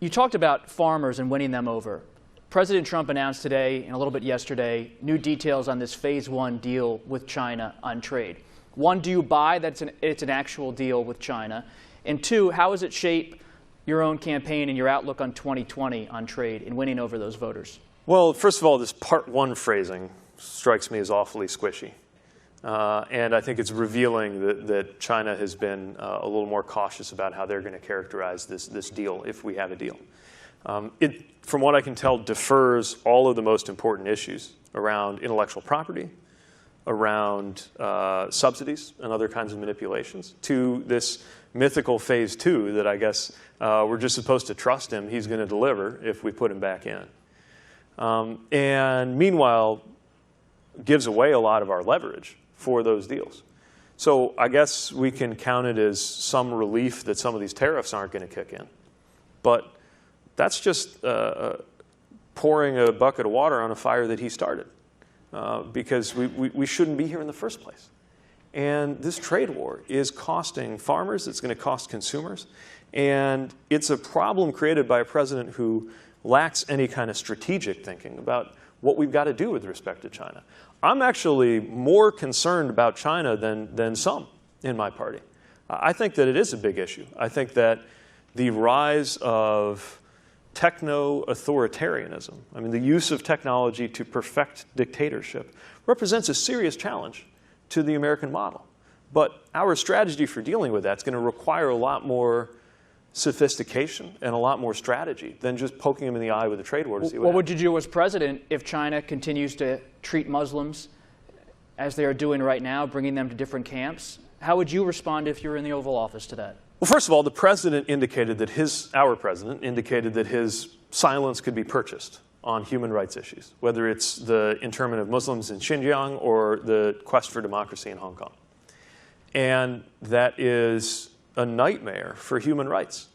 You talked about farmers and winning them over. President Trump announced today and a little bit yesterday new details on this phase 1 deal with China on trade. One, do you buy that it's an actual deal with China? And two, how does it shape your own campaign and your outlook on 2020 on trade and winning over those voters? Well, first of all, this part 1 phrasing strikes me as awfully squishy. And I think it's revealing that China has been a little more cautious about how they're going to characterize this deal, if we have a deal. It, from what I can tell, defers all of the most important issues around intellectual property, around subsidies and other kinds of manipulations, to this mythical phase 2 that I guess we're just supposed to trust him, he's going to deliver if we put him back in. And meanwhile, gives away a lot of our leverage for those deals. So I guess we can count it as some relief that some of these tariffs aren't going to kick in. But that's just pouring a bucket of water on a fire that he started, because we shouldn't be here in the first place. And this trade war is costing farmers, it's going to cost consumers, and it's a problem created by a president who lacks any kind of strategic thinking about what we've got to do with respect to China. I'm actually more concerned about China than some in my party. I think that it is a big issue. I think that the rise of techno-authoritarianism, I mean, the use of technology to perfect dictatorship, represents a serious challenge to the American model. But our strategy for dealing with that is going to require a lot more sophistication and a lot more strategy than just poking them in the eye with a trade war to see what would you do as president if China continues to treat Muslims as they are doing right now, bringing them to different camps? How would you respond if you were in the Oval Office to that? Well, first of all, the president indicated that our president indicated that his silence could be purchased on human rights issues, whether it's the internment of Muslims in Xinjiang or the quest for democracy in Hong Kong. And that is a nightmare for human rights,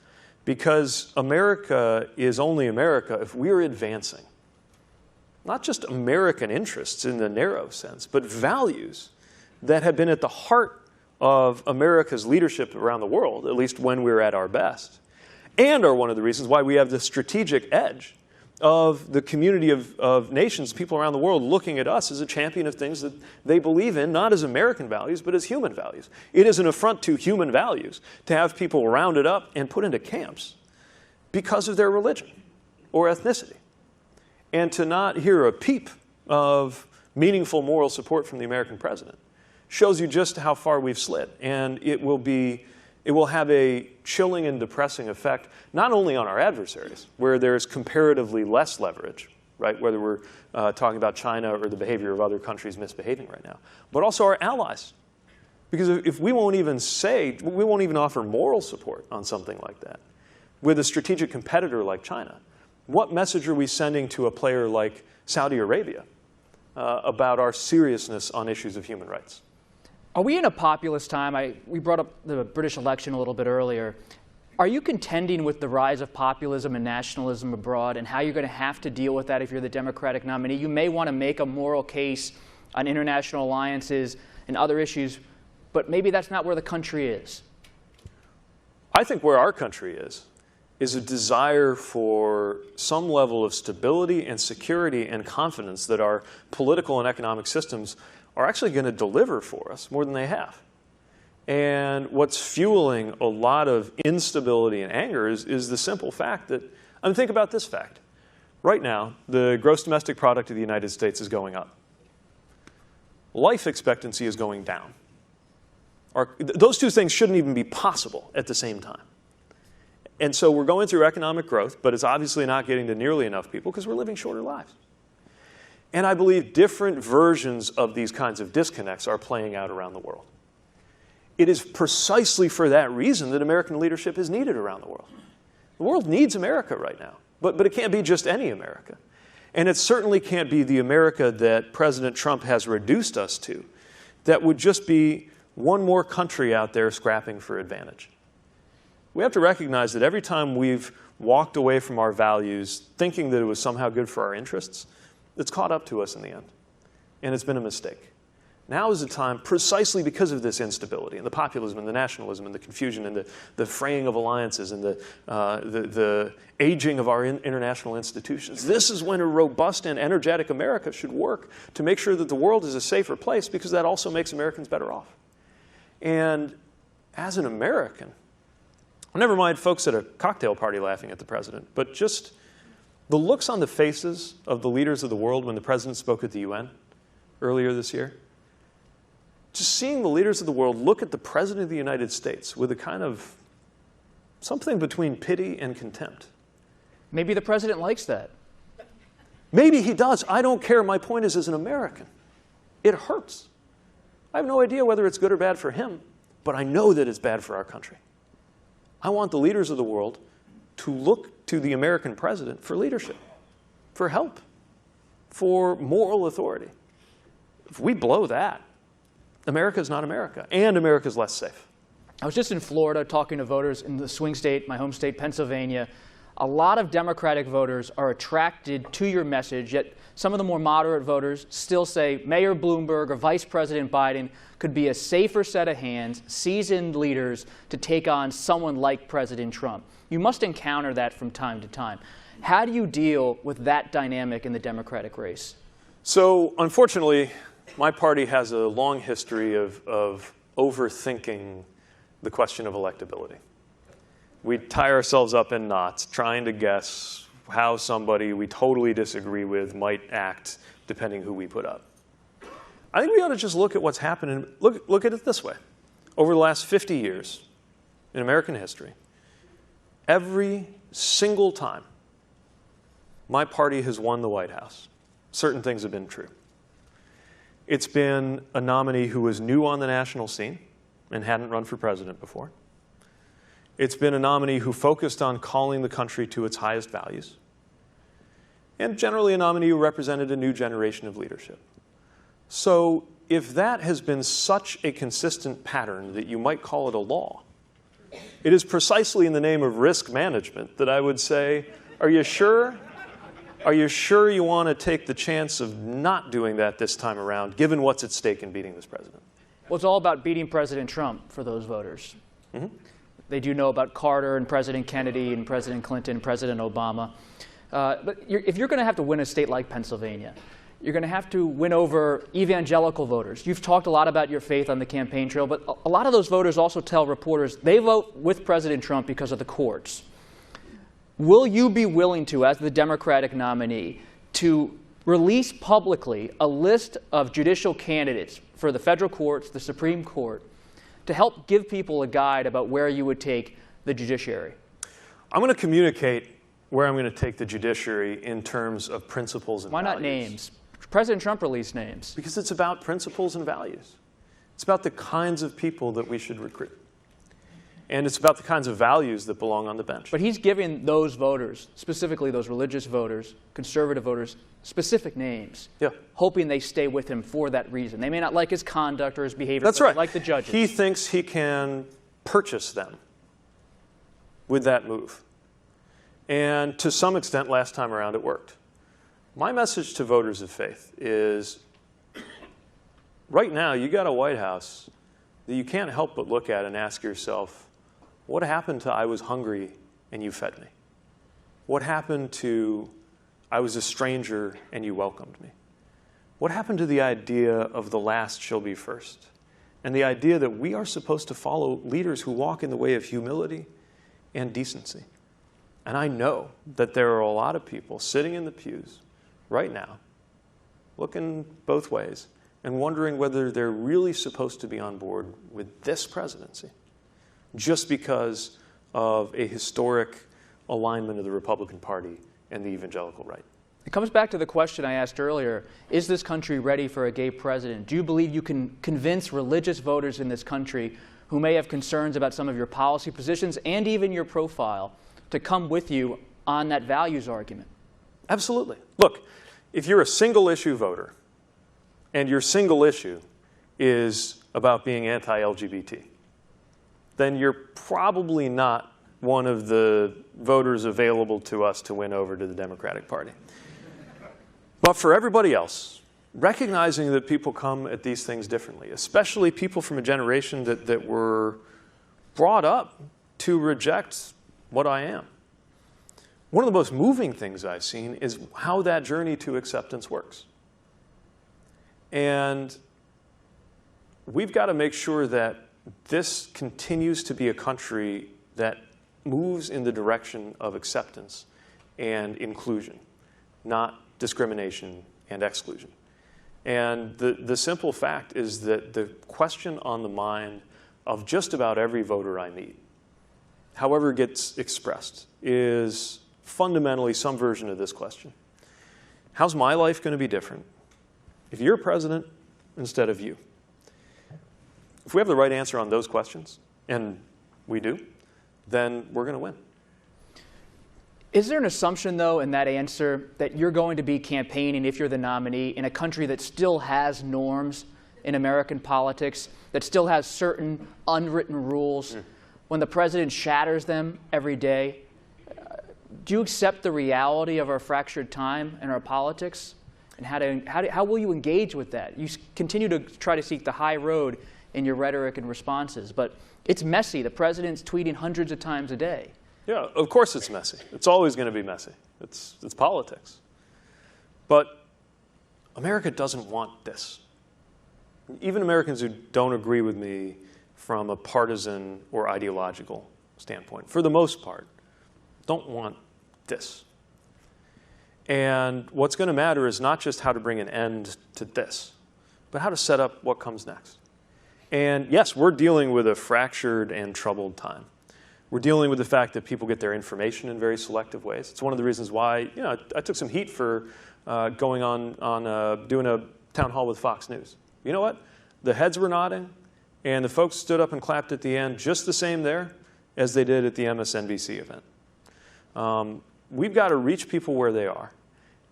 because America is only America if we're advancing not just American interests in the narrow sense, but values that have been at the heart of America's leadership around the world, at least when we're at our best, and are one of the reasons why we have the strategic edge of the community of nations, people around the world, looking at us as a champion of things that they believe in, not as American values, but as human values. It is an affront to human values to have people rounded up and put into camps because of their religion or ethnicity, and to not hear a peep of meaningful moral support from the American president shows you just how far we've slid. And it will have a chilling and depressing effect, not only on our adversaries, where there's comparatively less leverage, right, whether we're talking about China or the behavior of other countries misbehaving right now, but also our allies. Because if we won't even offer moral support on something like that with a strategic competitor like China, what message are we sending to a player like Saudi Arabia about our seriousness on issues of human rights? Are we in a populist time? We brought up the British election a little bit earlier. Are you contending with the rise of populism and nationalism abroad and how you're going to have to deal with that if you're the Democratic nominee? You may want to make a moral case on international alliances and other issues, but maybe that's not where the country is. I think where our country is a desire for some level of stability and security and confidence that our political and economic systems are actually going to deliver for us more than they have. And what's fueling a lot of instability and anger is the simple fact that, think about this fact. Right now, the gross domestic product of the United States is going up. Life expectancy is going down. Those two things shouldn't even be possible at the same time. And so we're going through economic growth, but it's obviously not getting to nearly enough people because we're living shorter lives. And I believe different versions of these kinds of disconnects are playing out around the world. It is precisely for that reason that American leadership is needed around the world. The world needs America right now, but it can't be just any America. And it certainly can't be the America that President Trump has reduced us to that would just be one more country out there scrapping for advantage. We have to recognize that every time we've walked away from our values thinking that it was somehow good for our interests, it's caught up to us in the end. And it's been a mistake. Now is the time, precisely because of this instability and the populism and the nationalism and the confusion and the fraying of alliances and the aging of our international institutions. This is when a robust and energetic America should work to make sure that the world is a safer place, because that also makes Americans better off. And as an American, never mind folks at a cocktail party laughing at the president, but just the looks on the faces of the leaders of the world when the president spoke at the UN earlier this year, just seeing the leaders of the world look at the President of the United States with a kind of something between pity and contempt. Maybe the president likes that. Maybe he does. I don't care. My point is, as an American, it hurts. I have no idea whether it's good or bad for him, but I know that it's bad for our country. I want the leaders of the world to look to the American president for leadership, for help, for moral authority. If we blow that, America is not America, and America is less safe. I was just in Florida talking to voters in the swing state, my home state, Pennsylvania. A lot of Democratic voters are attracted to your message, yet some of the more moderate voters still say Mayor Bloomberg or Vice President Biden could be a safer set of hands, seasoned leaders to take on someone like President Trump. You must encounter that from time to time. How do you deal with that dynamic in the Democratic race? So, unfortunately, my party has a long history of overthinking the question of electability. We tie ourselves up in knots trying to guess how somebody we totally disagree with might act depending who we put up. I think we ought to just look at what's happened and look at it this way. Over the last 50 years in American history, every single time my party has won the White House, certain things have been true. It's been a nominee who was new on the national scene and hadn't run for president before. It's been a nominee who focused on calling the country to its highest values. And generally a nominee who represented a new generation of leadership. So if that has been such a consistent pattern that you might call it a law, it is precisely in the name of risk management that I would say, are you sure? Are you sure you want to take the chance of not doing that this time around, given what's at stake in beating this president? Well, it's all about beating President Trump for those voters. Mm-hmm. They do know about Carter and President Kennedy and President Clinton and President Obama. But if you're going to have to win a state like Pennsylvania, you're going to have to win over evangelical voters. You've talked a lot about your faith on the campaign trail, but a lot of those voters also tell reporters they vote with President Trump because of the courts. Will you be willing to, as the Democratic nominee, to release publicly a list of judicial candidates for the federal courts, the Supreme Court, to help give people a guide about where you would take the judiciary? I'm going to communicate where I'm going to take the judiciary in terms of principles and values. Why not names? President Trump released names. Because it's about principles and values. It's about the kinds of people that we should recruit. And it's about the kinds of values that belong on the bench. But he's giving those voters, specifically those religious voters, conservative voters, specific names, hoping they stay with him for that reason. They may not like his conduct or his behavior, That's but right. they like the judges. He thinks he can purchase them with that move. And to some extent, last time around, it worked. My message to voters of faith is, right now, you got a White House that you can't help but look at and ask yourself, what happened to I was hungry and you fed me? What happened to I was a stranger and you welcomed me? What happened to the idea of the last shall be first? And the idea that we are supposed to follow leaders who walk in the way of humility and decency. And I know that there are a lot of people sitting in the pews right now, looking both ways, and wondering whether they're really supposed to be on board with this presidency, just because of a historic alignment of the Republican Party and the evangelical right. It comes back to the question I asked earlier, is this country ready for a gay president? Do you believe you can convince religious voters in this country who may have concerns about some of your policy positions and even your profile to come with you on that values argument? Absolutely. Look, if you're a single issue voter and your single issue is about being anti-LGBT, then you're probably not one of the voters available to us to win over to the Democratic Party. But for everybody else, recognizing that people come at these things differently, especially people from a generation that were brought up to reject what I am. One of the most moving things I've seen is how that journey to acceptance works. And we've got to make sure that this continues to be a country that moves in the direction of acceptance and inclusion, not discrimination and exclusion. And the simple fact is that the question on the mind of just about every voter I meet, however it gets expressed, is fundamentally some version of this question. How's my life going to be different if you're president instead of you? If we have the right answer on those questions, and we do, then we're going to win. Is there an assumption, though, in that answer that you're going to be campaigning, if you're the nominee, in a country that still has norms in American politics, that still has certain unwritten rules? When the president shatters them every day, do you accept the reality of our fractured time and our politics? And how will you engage with that? You continue to try to seek the high road in your rhetoric and responses, but it's messy. The president's tweeting hundreds of times a day. Yeah, of course it's messy. It's always going to be messy. It's politics. But America doesn't want this. Even Americans who don't agree with me from a partisan or ideological standpoint, for the most part, don't want this. And what's going to matter is not just how to bring an end to this, but how to set up what comes next. And yes, we're dealing with a fractured and troubled time. We're dealing with the fact that people get their information in very selective ways. It's one of the reasons why, I took some heat for going on doing a town hall with Fox News. You know what? The heads were nodding, and the folks stood up and clapped at the end just the same there as they did at the MSNBC event. We've got to reach people where they are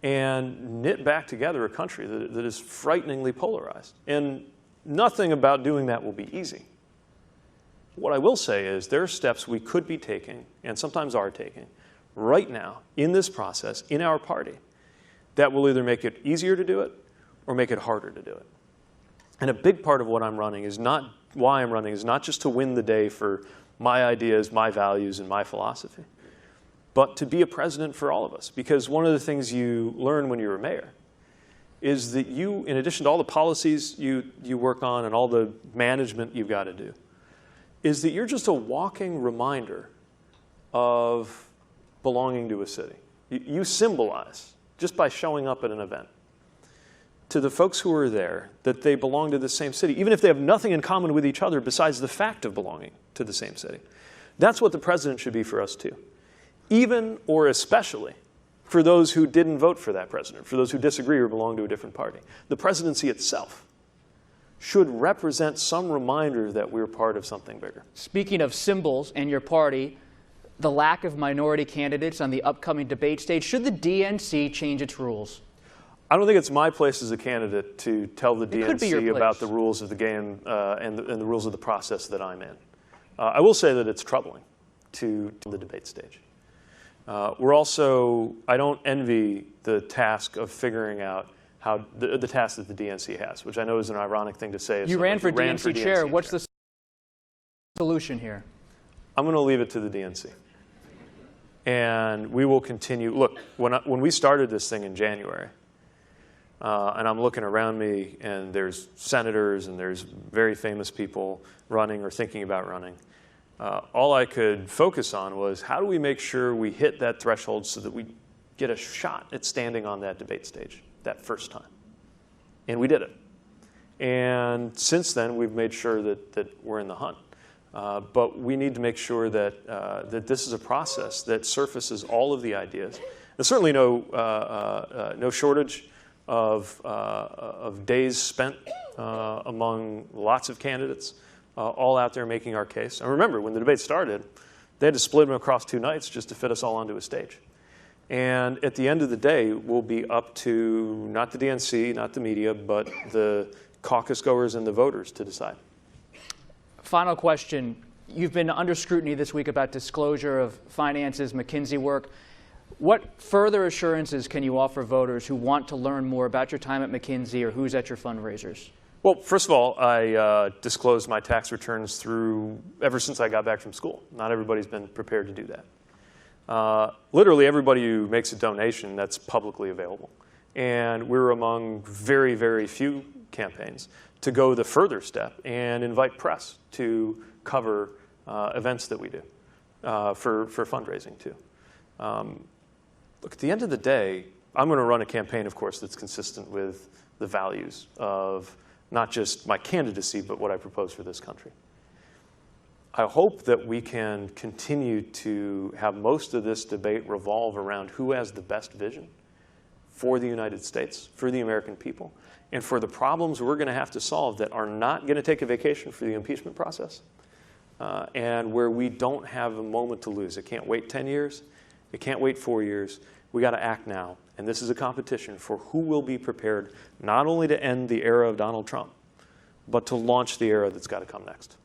and knit back together a country that is frighteningly polarized. And nothing about doing that will be easy. What I will say is there are steps we could be taking, and sometimes are taking, right now in this process, in our party, that will either make it easier to do it or make it harder to do it. And a big part of what I'm running is not, why I'm running is not just to win the day for my ideas, my values, and my philosophy, but to be a president for all of us. Because one of the things you learn when you're a mayor is that you, in addition to all the policies you work on and all the management you've got to do, is that you're just a walking reminder of belonging to a city. You symbolize, just by showing up at an event, to the folks who are there that they belong to the same city, even if they have nothing in common with each other besides the fact of belonging to the same city. That's what the president should be for us too. Even or especially for those who didn't vote for that president, for those who disagree or belong to a different party. The presidency itself should represent some reminder that we're part of something bigger. Speaking of symbols and your party, the lack of minority candidates on the upcoming debate stage, should the DNC change its rules? I don't think it's my place as a candidate to tell the DNC about place. the rules of the game and the rules of the process that I'm in. I will say that it's troubling to the debate stage. We're also, I don't envy the task of figuring out how the task that the DNC has, which I know is an ironic thing to say. You ran for DNC chair. What's the solution here? I'm going to leave it to the DNC. And we will continue. Look, when we started this thing in January, and I'm looking around me, and there's senators and there's very famous people running or thinking about running, all I could focus on was how do we make sure we hit that threshold so that we get a shot at standing on that debate stage that first time. And we did it. And since then, we've made sure that we're in the hunt. But we need to make sure that, that this is a process that surfaces all of the ideas. There's certainly no shortage of days spent among lots of candidates, all out there making our case. And remember, when the debate started, they had to split them across 2 nights just to fit us all onto a stage. And at the end of the day, we'll be up to not the DNC, not the media, but the caucus goers and the voters to decide. Final question. You've been under scrutiny this week about disclosure of finances, McKinsey work. What further assurances can you offer voters who want to learn more about your time at McKinsey or who's at your fundraisers? Well, first of all, I disclosed my tax returns ever since I got back from school. Not everybody's been prepared to do that. Literally everybody who makes a donation, that's publicly available. And we're among very, very few campaigns to go the further step and invite press to cover events that we do for fundraising too. Look, at the end of the day, I'm going to run a campaign, of course, that's consistent with the values of not just my candidacy, but what I propose for this country. I hope that we can continue to have most of this debate revolve around who has the best vision for the United States, for the American people, and for the problems we're going to have to solve that are not going to take a vacation for the impeachment process, and where we don't have a moment to lose. It can't wait 10 years. It can't wait 4 years. We got to act now. And this is a competition for who will be prepared not only to end the era of Donald Trump, but to launch the era that's got to come next.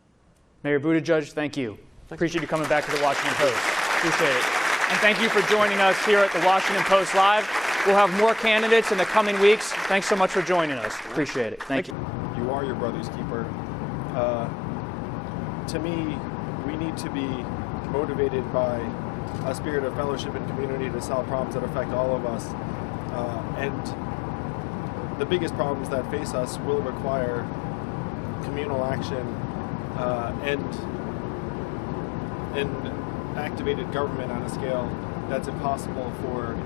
Mayor Buttigieg, thank you. Appreciate you coming back to the Washington Post. Appreciate it. And thank you for joining us here at the Washington Post Live. We'll have more candidates in the coming weeks. Thanks so much for joining us. Appreciate it. Thank you. You are your brother's keeper. To me, we need to be motivated by a spirit of fellowship and community to solve problems that affect all of us. And the biggest problems that face us will require communal action and activated government on a scale that's impossible for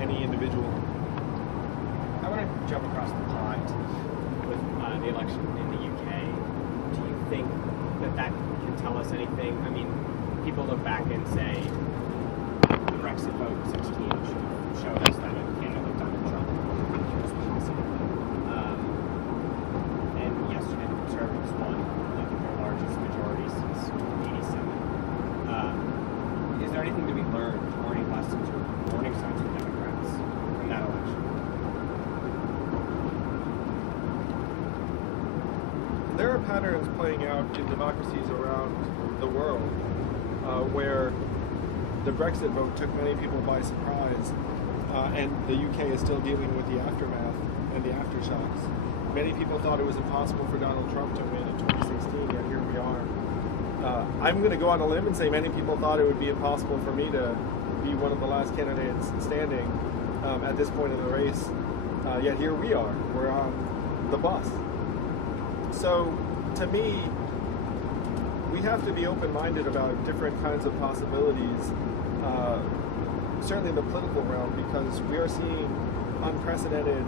any individual. I want to jump across the pond with the election in the UK. Do you think that can tell us anything? I mean, people look back and say the Brexit vote in 2016 showed us that a candidate like Donald Trump was possible. And yesterday the Conservatives won their largest majority since 1987. Is there anything to be learned, or any lessons or warning signs for Democrats from that election? There are patterns playing out in democracies around the world where the Brexit vote took many people by surprise, and the UK is still dealing with the aftermath and the aftershocks. Many people thought it was impossible for Donald Trump to win in 2016, yet here we are. I'm going to go on a limb and say many people thought it would be impossible for me to be one of the last candidates standing at this point in the race, yet here we are. We're on the bus. So, to me, we have to be open-minded about different kinds of possibilities, certainly in the political realm, because we are seeing unprecedented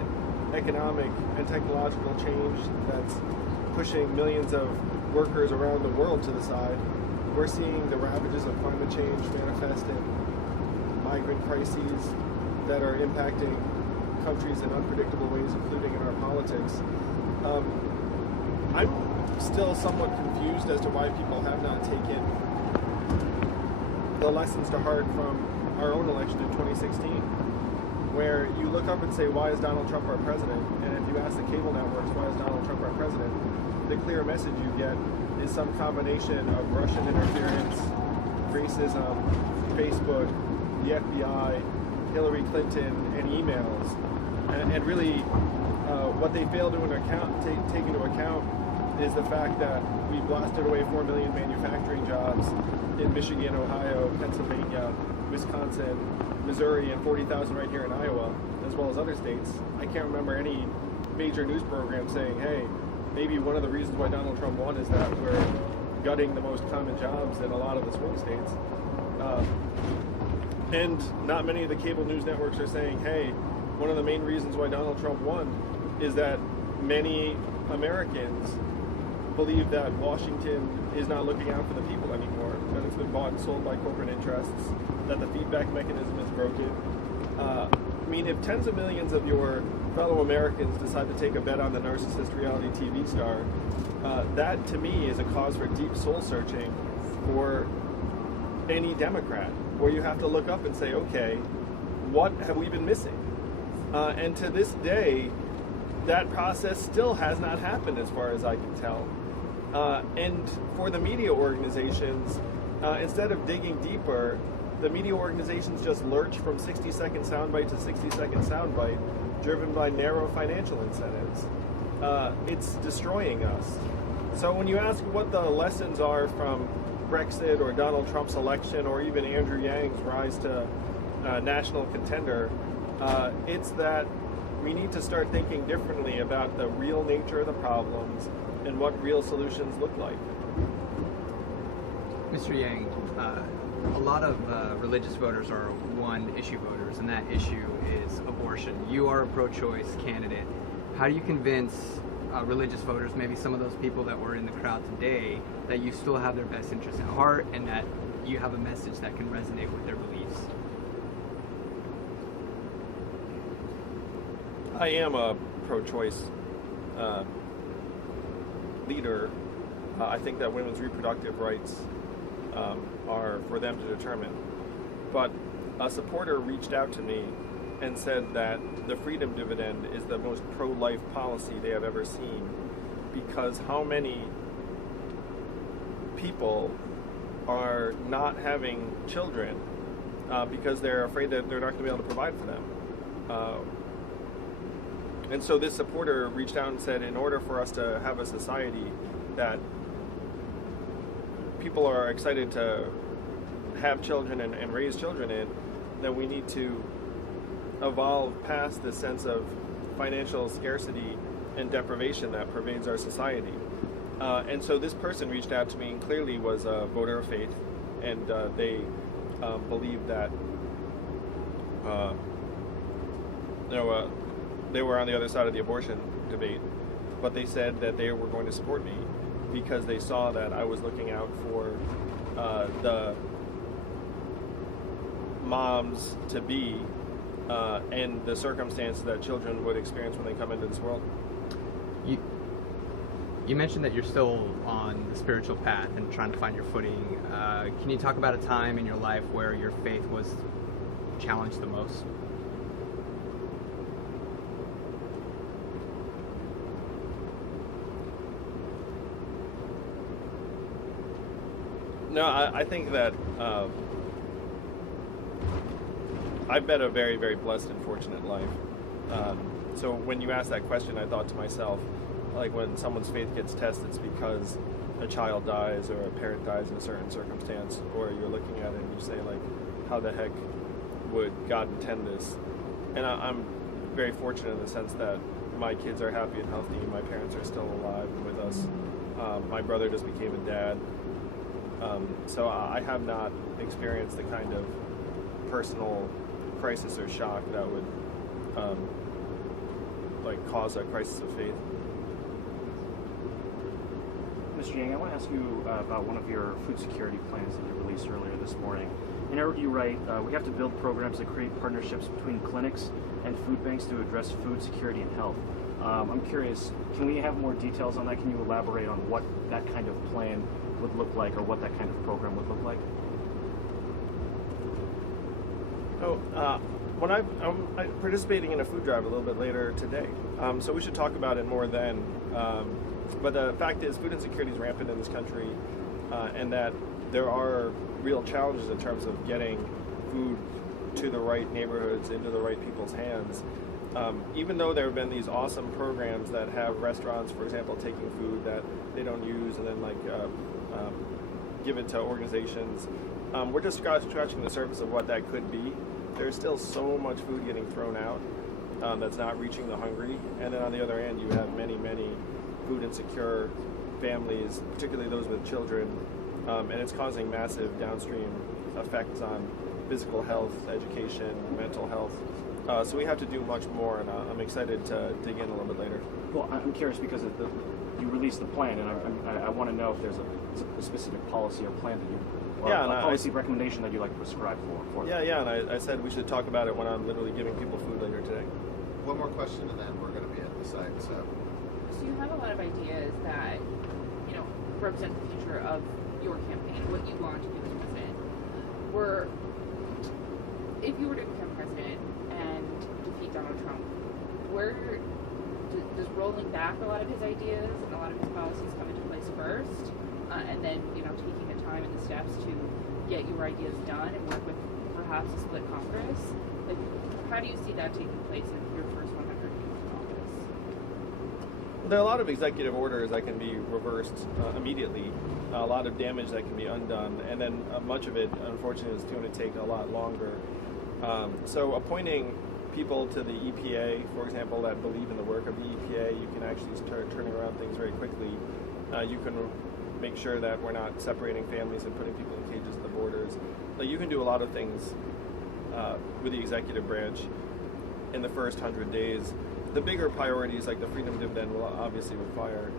economic and technological change that's pushing millions of workers around the world to the side. We're seeing the ravages of climate change manifest in migrant crises that are impacting countries in unpredictable ways, including in our politics. I'm still somewhat confused as to why people have not taken the lessons to heart from our own election in 2016, where you look up and say, why is Donald Trump our president? And if you ask the cable networks, why is Donald Trump our president? The clear message you get is some combination of Russian interference, racism, Facebook, the FBI, Hillary Clinton, and emails. And really, what they fail to take into account is the fact that we blasted away 4 million manufacturing jobs in Michigan, Ohio, Pennsylvania, Wisconsin, Missouri, and 40,000 right here in Iowa, as well as other states. I can't remember any major news program saying, hey, maybe one of the reasons why Donald Trump won is that we're gutting the most common jobs in a lot of the swing states. And not many of the cable news networks are saying, hey, one of the main reasons why Donald Trump won is that many Americans believe that Washington is not looking out for the people anymore, that it's been bought and sold by corporate interests, that the feedback mechanism is broken. I mean, if tens of millions of your fellow Americans decide to take a bet on the narcissist reality TV star, that to me is a cause for deep soul searching for any Democrat, where you have to look up and say, okay, what have we been missing? And to this day, that process still has not happened as far as I can tell. And for the media organizations, instead of digging deeper, the media organizations just lurch from 60-second soundbite to 60-second soundbite, driven by narrow financial incentives. It's destroying us. So when you ask what the lessons are from Brexit or Donald Trump's election or even Andrew Yang's rise to national contender, it's that we need to start thinking differently about the real nature of the problems and what real solutions look like. Mr. Yang, a lot of religious voters are one-issue voters, and that issue is abortion. You are a pro-choice candidate. How do you convince religious voters, maybe some of those people that were in the crowd today, that you still have their best interests at heart and that you have a message that can resonate with their beliefs? I am a pro-choice leader. I think that women's reproductive rights are for them to determine. But a supporter reached out to me and said that the freedom dividend is the most pro-life policy they have ever seen, because how many people are not having children because they're afraid that they're not going to be able to provide for them. And so this supporter reached out and said, in order for us to have a society that people are excited to have children and raise children in, then we need to evolve past this sense of financial scarcity and deprivation that pervades our society. And so this person reached out to me and clearly was a voter of faith, and they believed that they were on the other side of the abortion debate, but they said that they were going to support me because they saw that I was looking out for the moms to be and the circumstances that children would experience when they come into this world. You mentioned that you're still on the spiritual path and trying to find your footing. Can you talk about a time in your life where your faith was challenged the most? No, I think that I've led a very, very blessed and fortunate life. So when you asked that question, I thought to myself, like when someone's faith gets tested, it's because a child dies or a parent dies in a certain circumstance, or you're looking at it and you say, like, how the heck would God intend this? And I'm very fortunate in the sense that my kids are happy and healthy, my parents are still alive and with us. My brother just became a dad. So I have not experienced the kind of personal crisis or shock that would like cause a crisis of faith. Mr. Yang, I want to ask you about one of your food security plans that you released earlier this morning. In it, you write, we have to build programs that create partnerships between clinics and food banks to address food security and health. I'm curious, can we have more details on that? Can you elaborate on what that kind of plan would look like, or what that kind of program would look like? When I'm participating in a food drive a little bit later today, so we should talk about it more then. But the fact is, food insecurity is rampant in this country, and that there are real challenges in terms of getting food to the right neighborhoods, into the right people's hands. Even though there have been these awesome programs that have restaurants, for example, taking food that they don't use and then give it to organizations, we're just scratching the surface of what that could be. There's still so much food getting thrown out that's not reaching the hungry, and then on the other end you have many, many food insecure families, particularly those with children, and it's causing massive downstream effects on physical health, education, mental health. So we have to do much more, and I'm excited to dig in a little bit later. Well, I'm curious because you released the plan, and I want to know if there's a specific policy or plan that you, or a policy recommendation that you like to prescribe for. Yeah, and I said we should talk about it when I'm literally giving people food later today. One more question, and then we're going to be at the site. So you have a lot of ideas that, represent the future of your campaign, what you want to do as president. If you were to become president and defeat Donald Trump, where do does rolling back a lot of his ideas and a lot of his policies come into place first, and then taking the time and the steps to get your ideas done and work with perhaps a split Congress? Like, how do you see that taking place in your first 100 days in office? There are a lot of executive orders that can be reversed immediately, a lot of damage that can be undone, and then much of it, unfortunately, is going to take a lot longer. So appointing people to the EPA, for example, that believe in the work of the EPA, you can actually start turning around things very quickly. You can make sure that we're not separating families and putting people in cages at the borders. Like, you can do a lot of things with the executive branch in the first 100 days. The bigger priorities, like the freedom dividend, will obviously require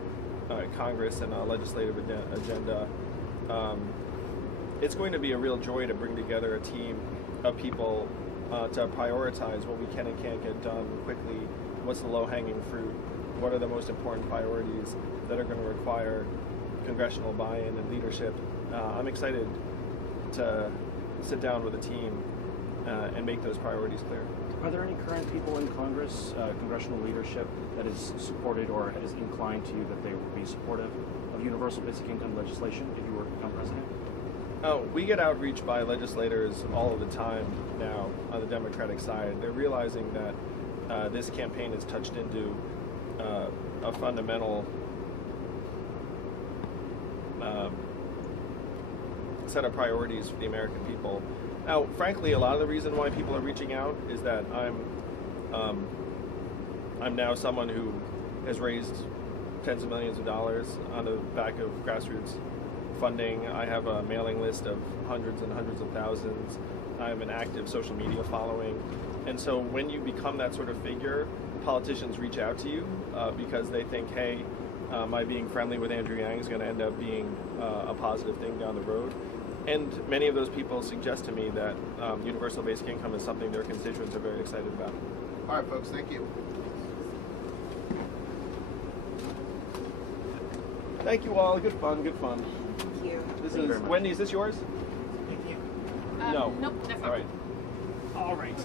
Congress and a legislative agenda. It's going to be a real joy to bring together a team of people to prioritize what we can and can't get done quickly. What's the low-hanging fruit? What are the most important priorities that are going to require congressional buy-in and leadership? I'm excited to sit down with a team and make those priorities clear. Are there any current people in Congress, congressional leadership, that is supported or is inclined to you that they would be supportive of universal basic income legislation if you were to become president? We get outreach by legislators all of the time now on the Democratic side. They're realizing that this campaign has touched into a fundamental set of priorities for the American people. Now, frankly, a lot of the reason why people are reaching out is that I'm now someone who has raised tens of millions of dollars on the back of grassroots funding. I have a mailing list of hundreds and hundreds of thousands. I have an active social media following. And so when you become that sort of figure, politicians reach out to you because they think, hey, my being friendly with Andrew Yang is going to end up being a positive thing down the road. And many of those people suggest to me that universal basic income is something their constituents are very excited about. All right, folks, thank you. Thank you all. Good fun, good fun. Thank you. This is Wendy, is this yours? Thank you. No. Nope, that's All right. All right.